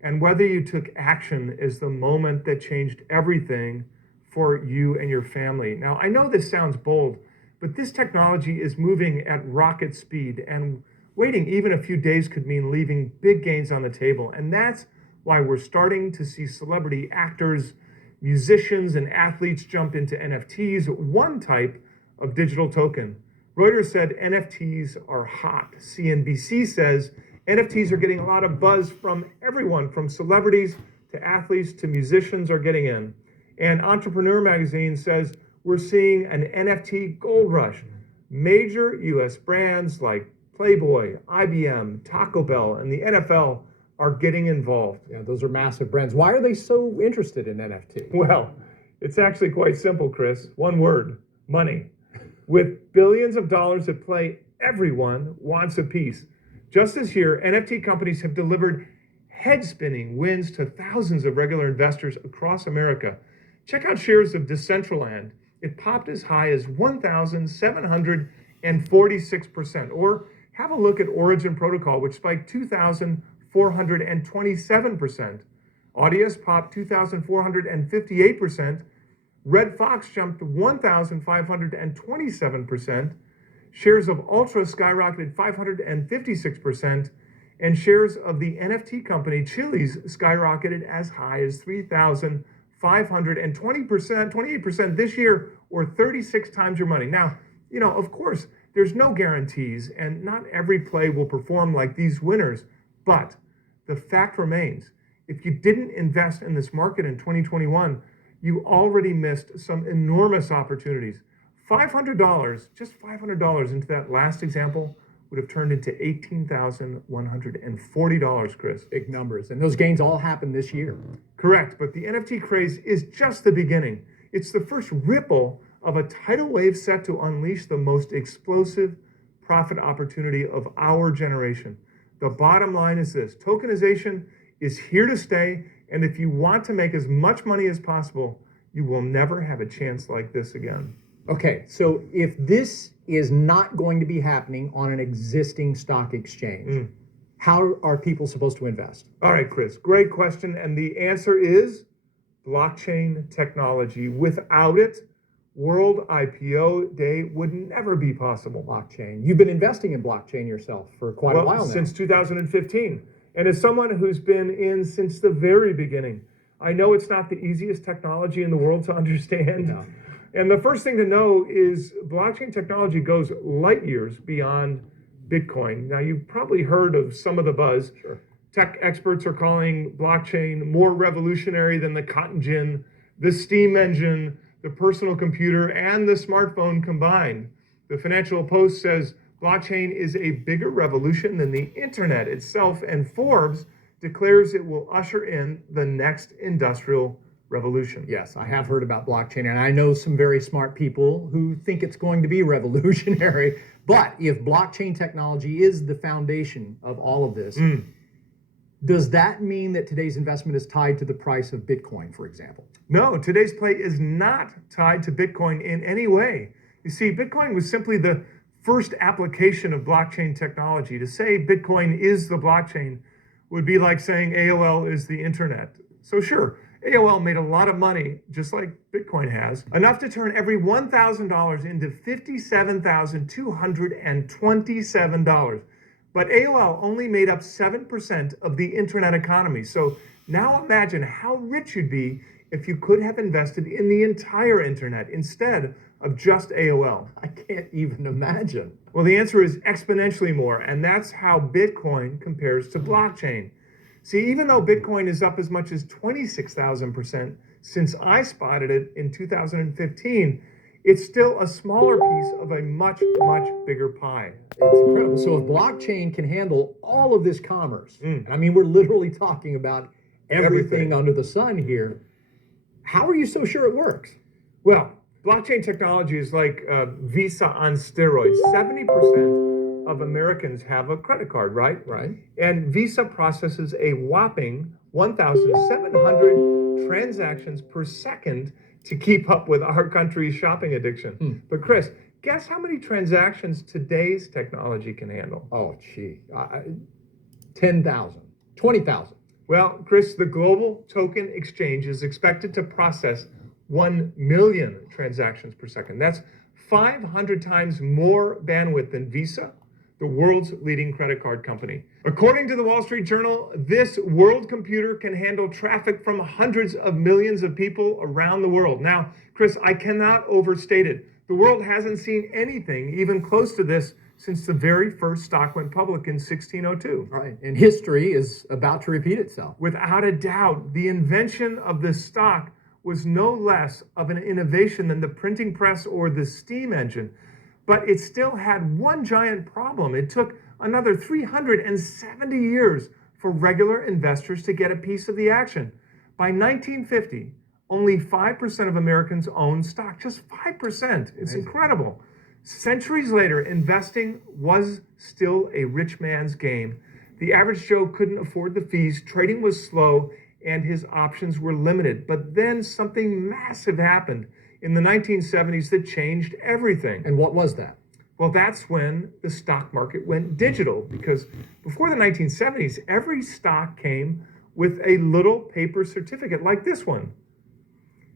and whether you took action as the moment that changed everything for you and your family. Now, I know this sounds bold, but this technology is moving at rocket speed, and waiting even a few days could mean leaving big gains on the table. And that's why we're starting to see celebrity actors, musicians, and athletes jump into NFTs, one type of digital token. Reuters said NFTs are hot. CNBC says NFTs are getting a lot of buzz from everyone, from celebrities to athletes to musicians are getting in. And Entrepreneur magazine says we're seeing an NFT gold rush. Major US brands like Playboy, IBM, Taco Bell, and the NFL are getting involved. Yeah, those are massive brands. Why are they so interested in NFT? Well, it's actually quite simple, Chris. One word: money. With billions of dollars at play, everyone wants a piece. Just this year, NFT companies have delivered head-spinning wins to thousands of regular investors across America. Check out shares of Decentraland. It popped as high as 1,746%. Or have a look at Origin Protocol, which spiked 2,427%. Audius popped 2,458%. Red Fox jumped 1,527%. Shares of Ultra skyrocketed 556%. And shares of the NFT company Chili's skyrocketed as high as 3,520%, 28% this year, or 36 times your money. Now, of course, there's no guarantees, and not every play will perform like these winners. But the fact remains, if you didn't invest in this market in 2021, you already missed some enormous opportunities. $500, just $500 into that last example would have turned into $18,140, Chris. Big numbers. And those gains all happened this year. Correct, but the NFT craze is just the beginning. It's the first ripple of a tidal wave set to unleash the most explosive profit opportunity of our generation. The bottom line is this: tokenization is here to stay, and if you want to make as much money as possible, you will never have a chance like this again. Okay, so if this is not going to be happening on an existing stock exchange, how are people supposed to invest? All right, Chris, great question. And the answer is blockchain technology. Without it, World IPO Day would never be possible. Blockchain. You've been investing in blockchain yourself for quite a while now. Since 2015. And as someone who's been in since the very beginning, I know it's not the easiest technology in the world to understand. No. And the first thing to know is blockchain technology goes light years beyond Bitcoin. Now, you've probably heard of some of the buzz. Sure. Tech experts are calling blockchain more revolutionary than the cotton gin, the steam engine, the personal computer, and the smartphone combined. The Financial Post says blockchain is a bigger revolution than the internet itself, and Forbes declares it will usher in the next industrial revolution. Yes, I have heard about blockchain, and I know some very smart people who think it's going to be revolutionary. But if blockchain technology is the foundation of all of this, does that mean that today's investment is tied to the price of Bitcoin, for example? No, today's play is not tied to Bitcoin in any way. You see, Bitcoin was simply the first application of blockchain technology. To say Bitcoin is the blockchain would be like saying AOL is the internet. So sure, AOL made a lot of money, just like Bitcoin has, enough to turn every $1,000 into $57,227. But AOL only made up 7% of the internet economy. So now imagine how rich you'd be if you could have invested in the entire internet instead of just AOL. I can't even imagine. Well, the answer is exponentially more, and that's how Bitcoin compares to blockchain. See, even though Bitcoin is up as much as 26,000% since I spotted it in 2015, it's still a smaller piece of a much, much bigger pie. It's incredible. So if blockchain can handle all of this commerce, and I mean, we're literally talking about everything under the sun here, how are you so sure it works? Well, blockchain technology is like Visa on steroids. 70% of Americans have a credit card, right? Right. And Visa processes a whopping 1,700 transactions per second to keep up with our country's shopping addiction. But Chris, guess how many transactions today's technology can handle? Oh, gee, 10,000, 20,000. Well, Chris, the Global Token Exchange is expected to process 1 million transactions per second. That's 500 times more bandwidth than Visa, the world's leading credit card company. According to the Wall Street Journal, this world computer can handle traffic from hundreds of millions of people around the world. Now, Chris, I cannot overstate it. The world hasn't seen anything even close to this since the very first stock went public in 1602. Right, and history is about to repeat itself. Without a doubt, the invention of the stock was no less of an innovation than the printing press or the steam engine. But it still had one giant problem. It took another 370 years for regular investors to get a piece of the action. By 1950, only 5% of Americans owned stock, just 5%. It's incredible. Centuries later, investing was still a rich man's game. The average Joe couldn't afford the fees, trading was slow, and his options were limited. But then something massive happened in the 1970s that changed everything. And what was that? Well, that's when the stock market went digital, because before the 1970s, every stock came with a little paper certificate like this one.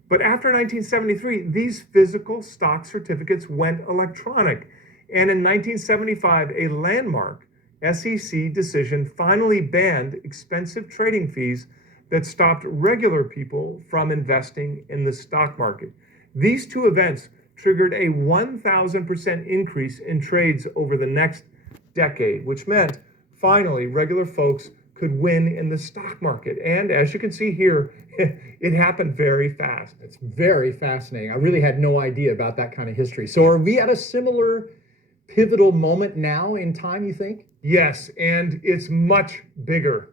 But after 1973, these physical stock certificates went electronic. And in 1975, a landmark SEC decision finally banned expensive trading fees that stopped regular people from investing in the stock market. These two events triggered a 1,000% increase in trades over the next decade, which meant finally regular folks could win in the stock market. And as you can see here, it happened very fast. It's very fascinating. I really had no idea about that kind of history. So are we at a similar pivotal moment now in time, you think? Yes, and it's much bigger.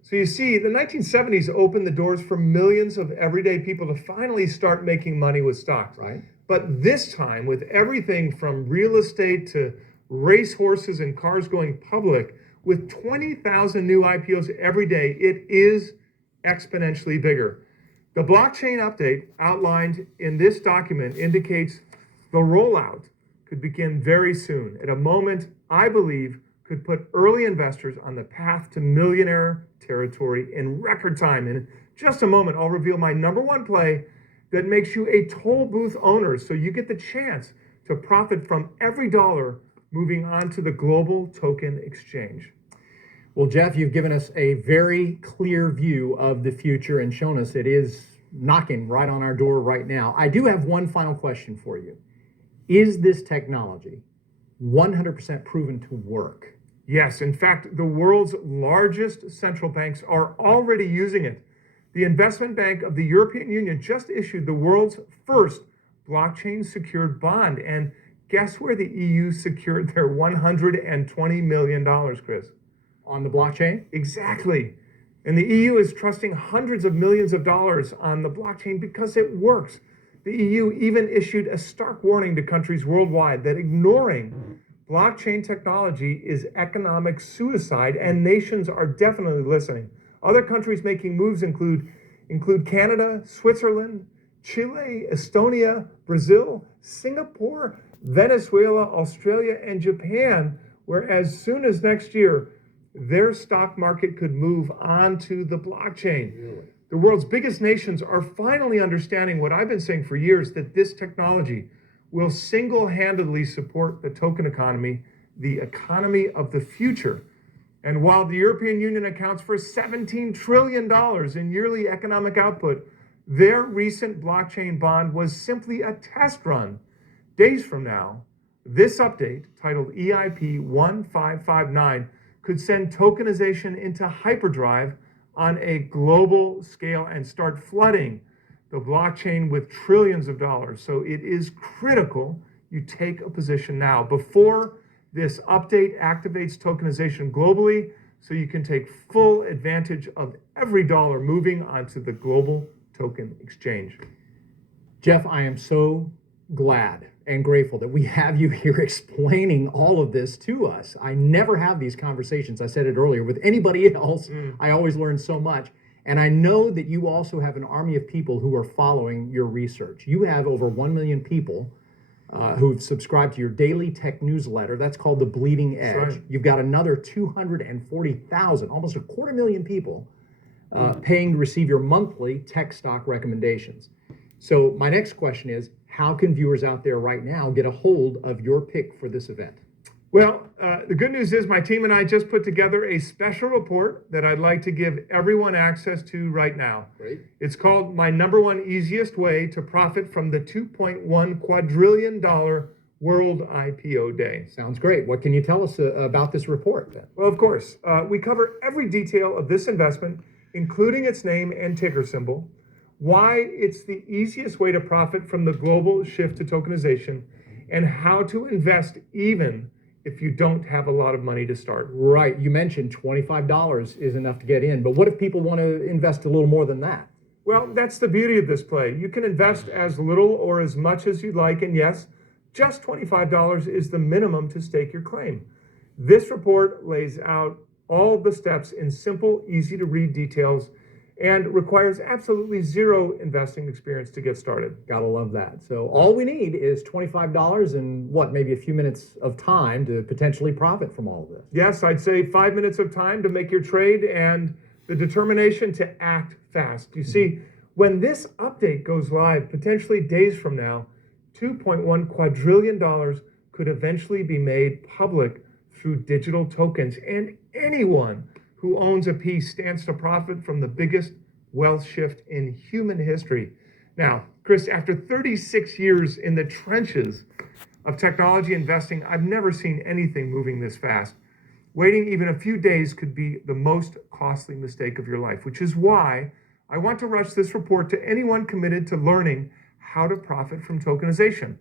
So you see, the 1970s opened the doors for millions of everyday people to finally start making money with stocks. Right. But this time, with everything from real estate to race horses and cars going public, with 20,000 new IPOs every day, it is exponentially bigger. The blockchain update outlined in this document indicates the rollout could begin very soon, at a moment I believe could put early investors on the path to millionaire territory in record time. In just a moment, I'll reveal my number one play that makes you a toll booth owner, so you get the chance to profit from every dollar moving on to the global token exchange. Well, Jeff, you've given us a very clear view of the future and shown us it is knocking right on our door right now. I do have one final question for you. Is this technology 100% proven to work? Yes, in fact, the world's largest central banks are already using it. The Investment Bank of the European Union just issued the world's first blockchain-secured bond. And guess where the EU secured their $120 million, Chris? On the blockchain? Exactly. And the EU is trusting hundreds of millions of dollars on the blockchain because it works. The EU even issued a stark warning to countries worldwide that ignoring blockchain technology is economic suicide, and nations are definitely listening. Other countries making moves include Canada, Switzerland, Chile, Estonia, Brazil, Singapore, Venezuela, Australia, and Japan, where as soon as next year, their stock market could move onto the blockchain. Really? The world's biggest nations are finally understanding what I've been saying for years, that this technology will single-handedly support the token economy, the economy of the future. And while the European Union accounts for $17 trillion in yearly economic output, their recent blockchain bond was simply a test run. Days from now, this update, titled EIP 1559, could send tokenization into hyperdrive on a global scale and start flooding the blockchain with trillions of dollars. So it is critical you take a position now before this update activates tokenization globally, so you can take full advantage of every dollar moving onto the global token exchange. Jeff, I am so glad and grateful that we have you here explaining all of this to us. I never have these conversations, I said it earlier, with anybody else. I always learn so much. And I know that you also have an army of people who are following your research. You have over 1 million people who've subscribed to your daily tech newsletter. That's called The Bleeding Edge. Right. You've got another 240,000, almost 250,000 people paying to receive your monthly tech stock recommendations. So my next question is, how can viewers out there right now get a hold of your pick for this event? Well, the good news is my team and I just put together a special report that I'd like to give everyone access to right now. Great. It's called My Number One Easiest Way to Profit from the $2.1 Quadrillion World IPO Day. Sounds great. What can you tell us about this report then? Well, of course, we cover every detail of this investment, including its name and ticker symbol, why it's the easiest way to profit from the global shift to tokenization, and how to invest even if you don't have a lot of money to start. Right. You mentioned $25 is enough to get in, but what if people want to invest a little more than that? Well, that's the beauty of this play. You can invest as little or as much as you'd like, and yes, just $25 is the minimum to stake your claim. This report lays out all the steps in simple, easy to read details and requires absolutely zero investing experience to get started. Gotta love that. So all we need is $25 and maybe a few minutes of time to potentially profit from all of this. Yes, I'd say 5 minutes of time to make your trade and the determination to act fast. You see, when this update goes live, potentially days from now, $2.1 quadrillion could eventually be made public through digital tokens, and anyone who owns a piece stands to profit from the biggest wealth shift in human history. Now, Chris, after 36 years in the trenches of technology investing, I've never seen anything moving this fast. Waiting even a few days could be the most costly mistake of your life, which is why I want to rush this report to anyone committed to learning how to profit from tokenization.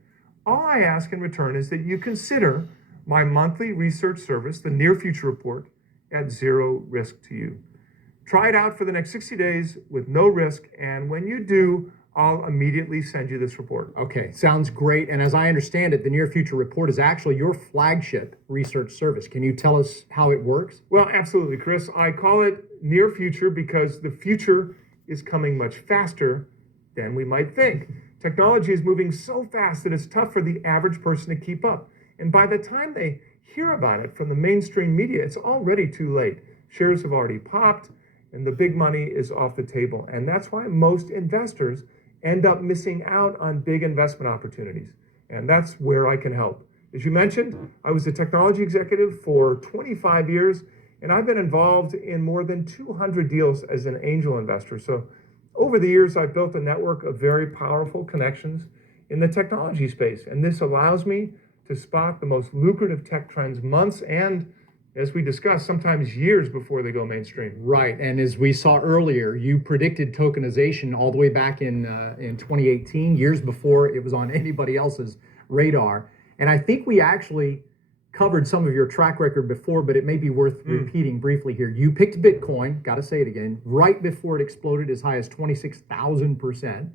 All I ask in return is that you consider my monthly research service, the Near Future Report, at zero risk to you. Try it out for the next 60 days with no risk, and when you do, I'll immediately send you this report. Okay, sounds great. And as I understand it, the Near Future Report is actually your flagship research service. Can you tell us how it works? Well, absolutely, Chris. I call it Near Future because the future is coming much faster than we might think. Technology is moving so fast that it's tough for the average person to keep up. And by the time they hear about it from the mainstream media, it's already too late. Shares have already popped and the big money is off the table. And that's why most investors end up missing out on big investment opportunities. And that's where I can help. As you mentioned, I was a technology executive for 25 years, and I've been involved in more than 200 deals as an angel investor. So over the years, I've built a network of very powerful connections in the technology space. And this allows me to spot the most lucrative tech trends months and, as we discussed, sometimes years before they go mainstream. Right, and as we saw earlier, you predicted tokenization all the way back in 2018, years before it was on anybody else's radar. And I think we actually covered some of your track record before, but it may be worth repeating briefly here. You picked Bitcoin, got to say it again, right before it exploded as high as 26,000%.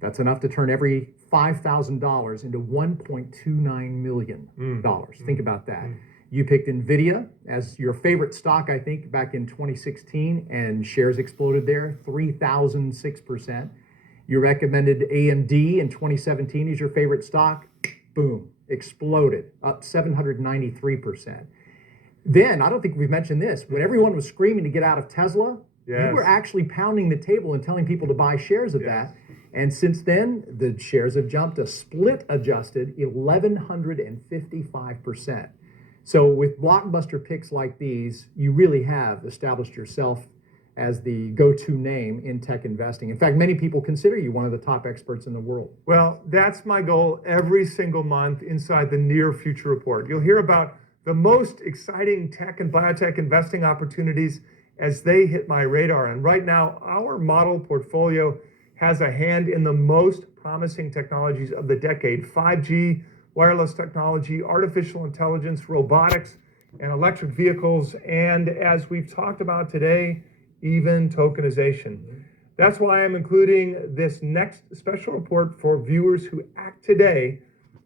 That's enough to turn every $5,000 into $1.29 million. Think about that. You picked NVIDIA as your favorite stock, I think, back in 2016, and shares exploded there, 3,006%. You recommended AMD in 2017 as your favorite stock. Boom, exploded, up 793%. Then, I don't think we've mentioned this, when everyone was screaming to get out of Tesla, you were actually pounding the table and telling people to buy shares of that. And since then, the shares have jumped a split adjusted 1,155%. So with blockbuster picks like these, you really have established yourself as the go-to name in tech investing. In fact, many people consider you one of the top experts in the world. Well, that's my goal every single month inside the Near Future Report. You'll hear about the most exciting tech and biotech investing opportunities as they hit my radar. And right now, our model portfolio has a hand in the most promising technologies of the decade: 5G, wireless technology, artificial intelligence, robotics, and electric vehicles. And as we've talked about today, even tokenization. That's why I'm including this next special report for viewers who act today.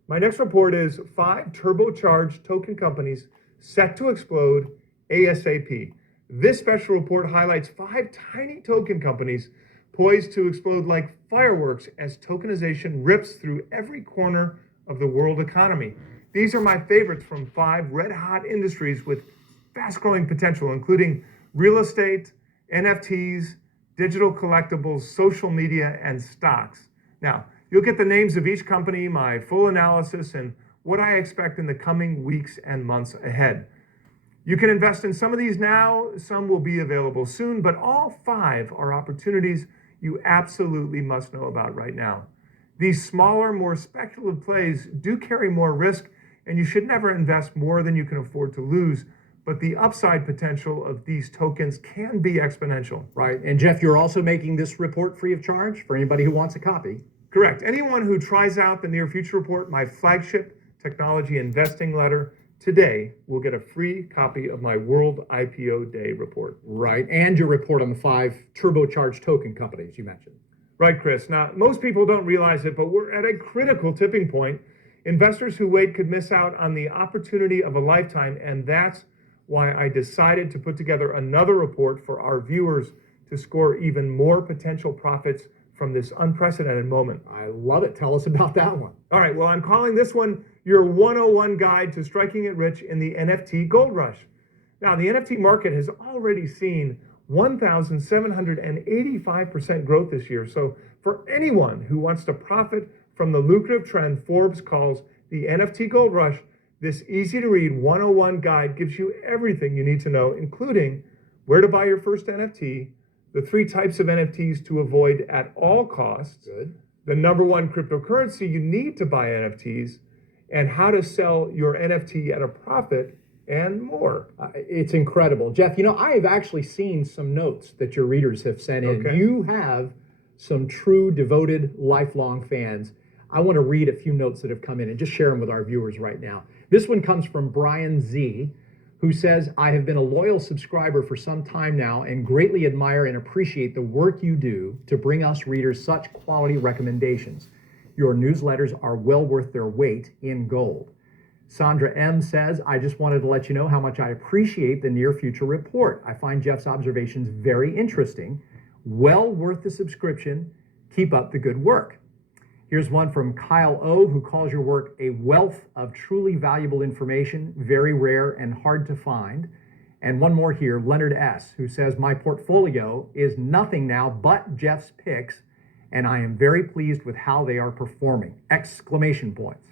My next report is 5 turbocharged token companies set to explode ASAP. This special report highlights 5 tiny token companies poised to explode like fireworks as tokenization rips through every corner of the world economy. These are my favorites from 5 red-hot industries with fast-growing potential, including real estate, NFTs, digital collectibles, social media, and stocks. Now, you'll get the names of each company, my full analysis, and what I expect in the coming weeks and months ahead. You can invest in some of these now, some will be available soon, but all 5 are opportunities you absolutely must know about right now. These smaller, more speculative plays do carry more risk, and you should never invest more than you can afford to lose, but the upside potential of these tokens can be exponential. Right. And Jeff, you're also making this report free of charge for anybody who wants a copy. Correct. Anyone who tries out the Near Future Report, my flagship technology investing letter, today will get a free copy of my World IPO Day report. Right. And your report on the 5 turbocharged token companies you mentioned. Right, Chris. Now, most people don't realize it, but we're at a critical tipping point. Investors who wait could miss out on the opportunity of a lifetime, and that's why I decided to put together another report for our viewers to score even more potential profits from this unprecedented moment. I love it. Tell us about that one. All right, well, I'm calling this one your 101 Guide to Striking It Rich in the NFT Gold Rush. Now, the NFT market has already seen 1,785% growth this year. So for anyone who wants to profit from the lucrative trend Forbes calls the NFT Gold Rush, this easy-to-read 101 guide gives you everything you need to know, including where to buy your first NFT, the 3 types of NFTs to avoid at all costs, Good. the #1 cryptocurrency you need to buy NFTs, and how to sell your NFT at a profit, and more. It's incredible. Jeff, I have actually seen some notes that your readers have sent in. Okay. You have some true, devoted, lifelong fans. I want to read a few notes that have come in and just share them with our viewers right now. This one comes from Brian Z, who says, I have been a loyal subscriber for some time now and greatly admire and appreciate the work you do to bring us readers such quality recommendations. Your newsletters are well worth their weight in gold. Sandra M says, I just wanted to let you know how much I appreciate the Near Future Report. I find Jeff's observations very interesting. Well worth the subscription. Keep up the good work. Here's one from Kyle O, who calls your work a wealth of truly valuable information, very rare and hard to find. And one more here, Leonard S, who says, my portfolio is nothing now but Jeff's picks, and I am very pleased with how they are performing! Exclamation points.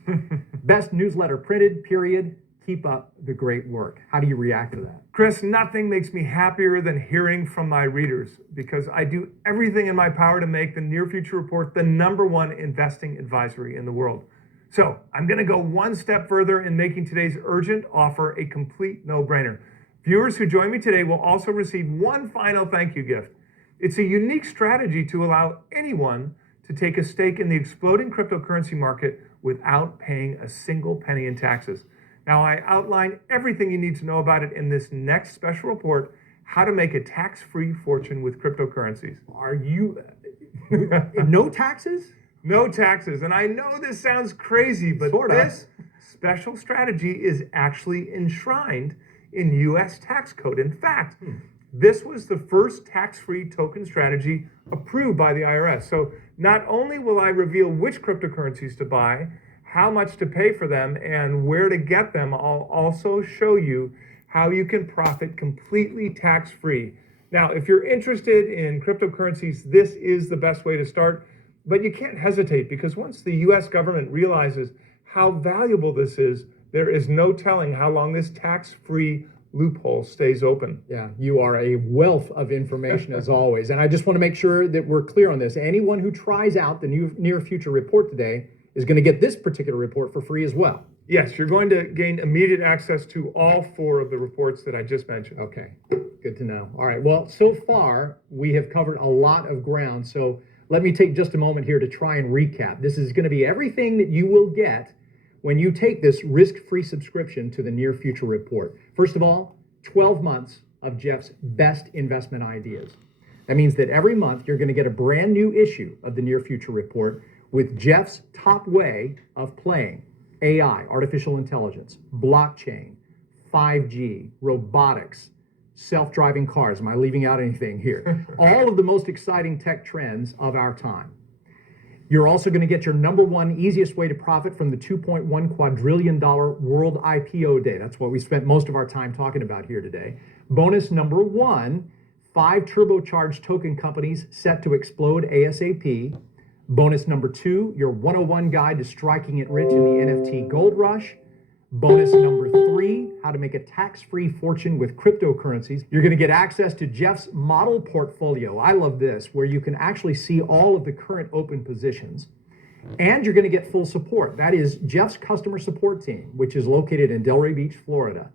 Best newsletter printed, period. Keep up the great work. How do you react to that? Chris, nothing makes me happier than hearing from my readers, because I do everything in my power to make the Near Future Report the #1 investing advisory in the world. So I'm going to go one step further in making today's urgent offer a complete no-brainer. Viewers who join me today will also receive one final thank you gift. It's a unique strategy to allow anyone to take a stake in the exploding cryptocurrency market without paying a single penny in taxes. Now, I outline everything you need to know about it in this next special report, How to Make a Tax-Free Fortune with Cryptocurrencies. Are you, no taxes? No taxes. And I know this sounds crazy, but this special strategy is actually enshrined in U.S. tax code. In fact, this was the first tax-free token strategy approved by the IRS. So not only will I reveal which cryptocurrencies to buy, how much to pay for them, and where to get them, I'll also show you how you can profit completely tax-free. Now, if you're interested in cryptocurrencies, this is the best way to start, but you can't hesitate, because once the US government realizes how valuable this is, there is no telling how long this tax-free loophole stays open. Yeah, you are a wealth of information as always. And I just want to make sure that we're clear on this. Anyone who tries out the Near Future Report today is going to get this particular report for free as well. Yes, you're going to gain immediate access to all 4 of the reports that I just mentioned. Okay, good to know. All right, well, so far we have covered a lot of ground. So let me take just a moment here to try and recap. This is going to be everything that you will get when you take this risk-free subscription to the Near Future Report. First of all, 12 months of Jeff's best investment ideas. That means that every month you're going to get a brand new issue of the Near Future Report with Jeff's top way of playing AI, artificial intelligence, blockchain, 5G, robotics, self-driving cars. Am I leaving out anything here? All of the most exciting tech trends of our time. You're also going to get your #1 easiest way to profit from the $2.1 quadrillion world IPO day. That's what we spent most of our time talking about here today. Bonus #1, 5 turbocharged token companies set to explode ASAP. Bonus number 2, your 101 guide to striking it rich in the NFT gold rush. Bonus number 3, how to make a tax-free fortune with cryptocurrencies. You're going to get access to Jeff's model portfolio. I love this, where you can actually see all of the current open positions. And you're going to get full support. That is Jeff's customer support team, which is located in Delray Beach, Florida.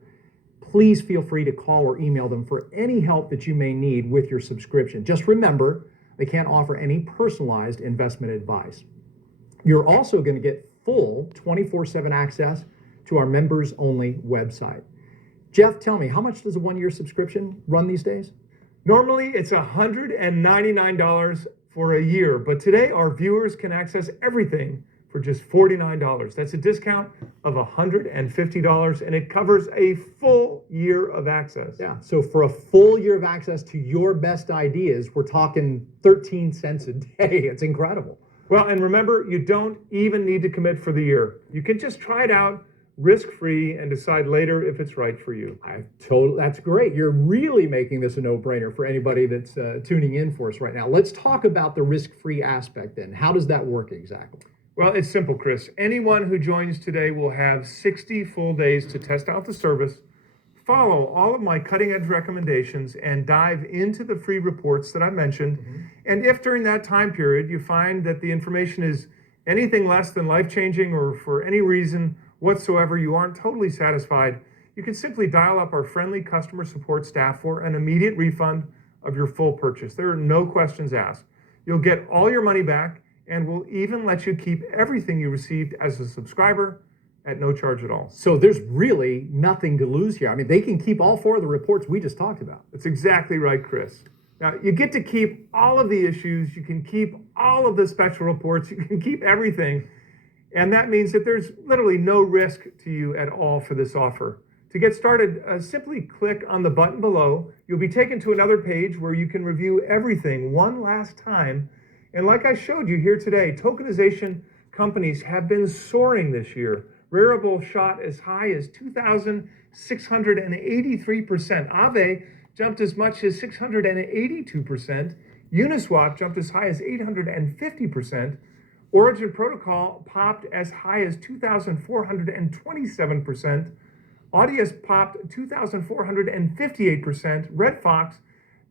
Please feel free to call or email them for any help that you may need with your subscription. Just remember, they can't offer any personalized investment advice. You're also going to get full 24/7 access to our members-only website. Jeff, tell me, how much does a one-year subscription run these days? Normally, it's $199 for a year, but today our viewers can access everything for just $49. That's a discount of $150, and it covers a full year of access. Yeah, so for a full year of access to your best ideas, we're talking 13 cents a day. It's incredible. Well, and remember, you don't even need to commit for the year. You can just try it out risk-free and decide later if it's right for you. That's great. You're really making this a no-brainer for anybody that's tuning in for us right now. Let's talk about the risk-free aspect then. How does that work exactly? Well, it's simple, Chris. Anyone who joins today will have 60 full days to test out the service, follow all of my cutting-edge recommendations, and dive into the free reports that I mentioned. And if during that time period you find that the information is anything less than life-changing, or for any reason whatsoever you aren't totally satisfied, you can simply dial up our friendly customer support staff for an immediate refund of your full purchase. There are no questions asked. You'll get all your money back, and we'll even let you keep everything you received as a subscriber at no charge at all. So there's really nothing to lose here. I mean, they can keep all 4 of the reports we just talked about. That's exactly right, Chris. Now, you get to keep all of the issues, you can keep all of the special reports, you can keep everything. And that means that there's literally no risk to you at all for this offer. To get started, simply click on the button below. You'll be taken to another page where you can review everything one last time. And like I showed you here today, tokenization companies have been soaring this year. Rarible shot as high as 2,683%. Aave jumped as much as 682%. Uniswap jumped as high as 850%. Origin Protocol popped as high as 2,427%. Audius popped 2,458%. Red Fox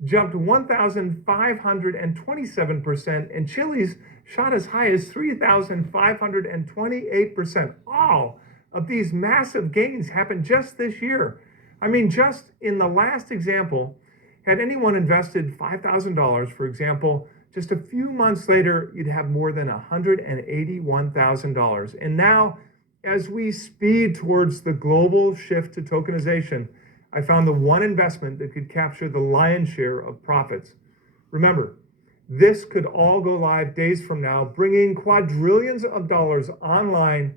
jumped 1,527%. And Chili's shot as high as 3,528%. All of these massive gains happened just this year. I mean, just in the last example, had anyone invested $5,000, for example, just a few months later, you'd have more than $181,000. And now, as we speed towards the global shift to tokenization, I found the one investment that could capture the lion's share of profits. Remember, this could all go live days from now, bringing quadrillions of dollars online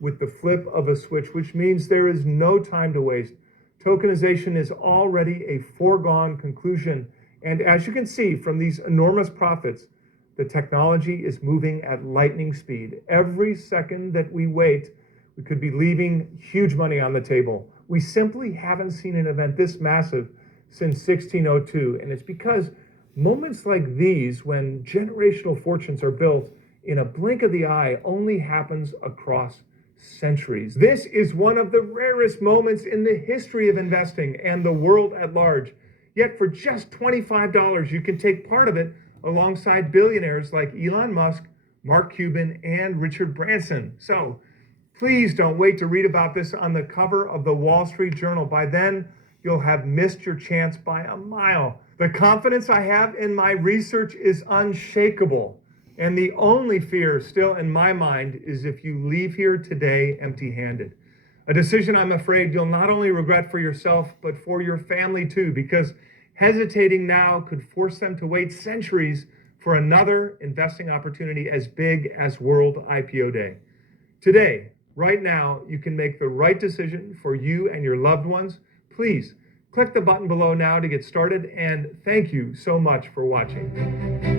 with the flip of a switch, which means there is no time to waste. Tokenization is already a foregone conclusion. And as you can see from these enormous profits, the technology is moving at lightning speed. Every second that we wait, we could be leaving huge money on the table. We simply haven't seen an event this massive since 1602. And it's because moments like these, when generational fortunes are built in a blink of the eye, only happens across centuries. This is one of the rarest moments in the history of investing and the world at large. Yet for just $25, you can take part of it alongside billionaires like Elon Musk, Mark Cuban, and Richard Branson. So please don't wait to read about this on the cover of the Wall Street Journal. By then, you'll have missed your chance by a mile. The confidence I have in my research is unshakable. And the only fear still in my mind is if you leave here today empty-handed. A decision I'm afraid you'll not only regret for yourself, but for your family too, because hesitating now could force them to wait centuries for another investing opportunity as big as World IPO Day. Today, right now, you can make the right decision for you and your loved ones. Please click the button below now to get started, and thank you so much for watching.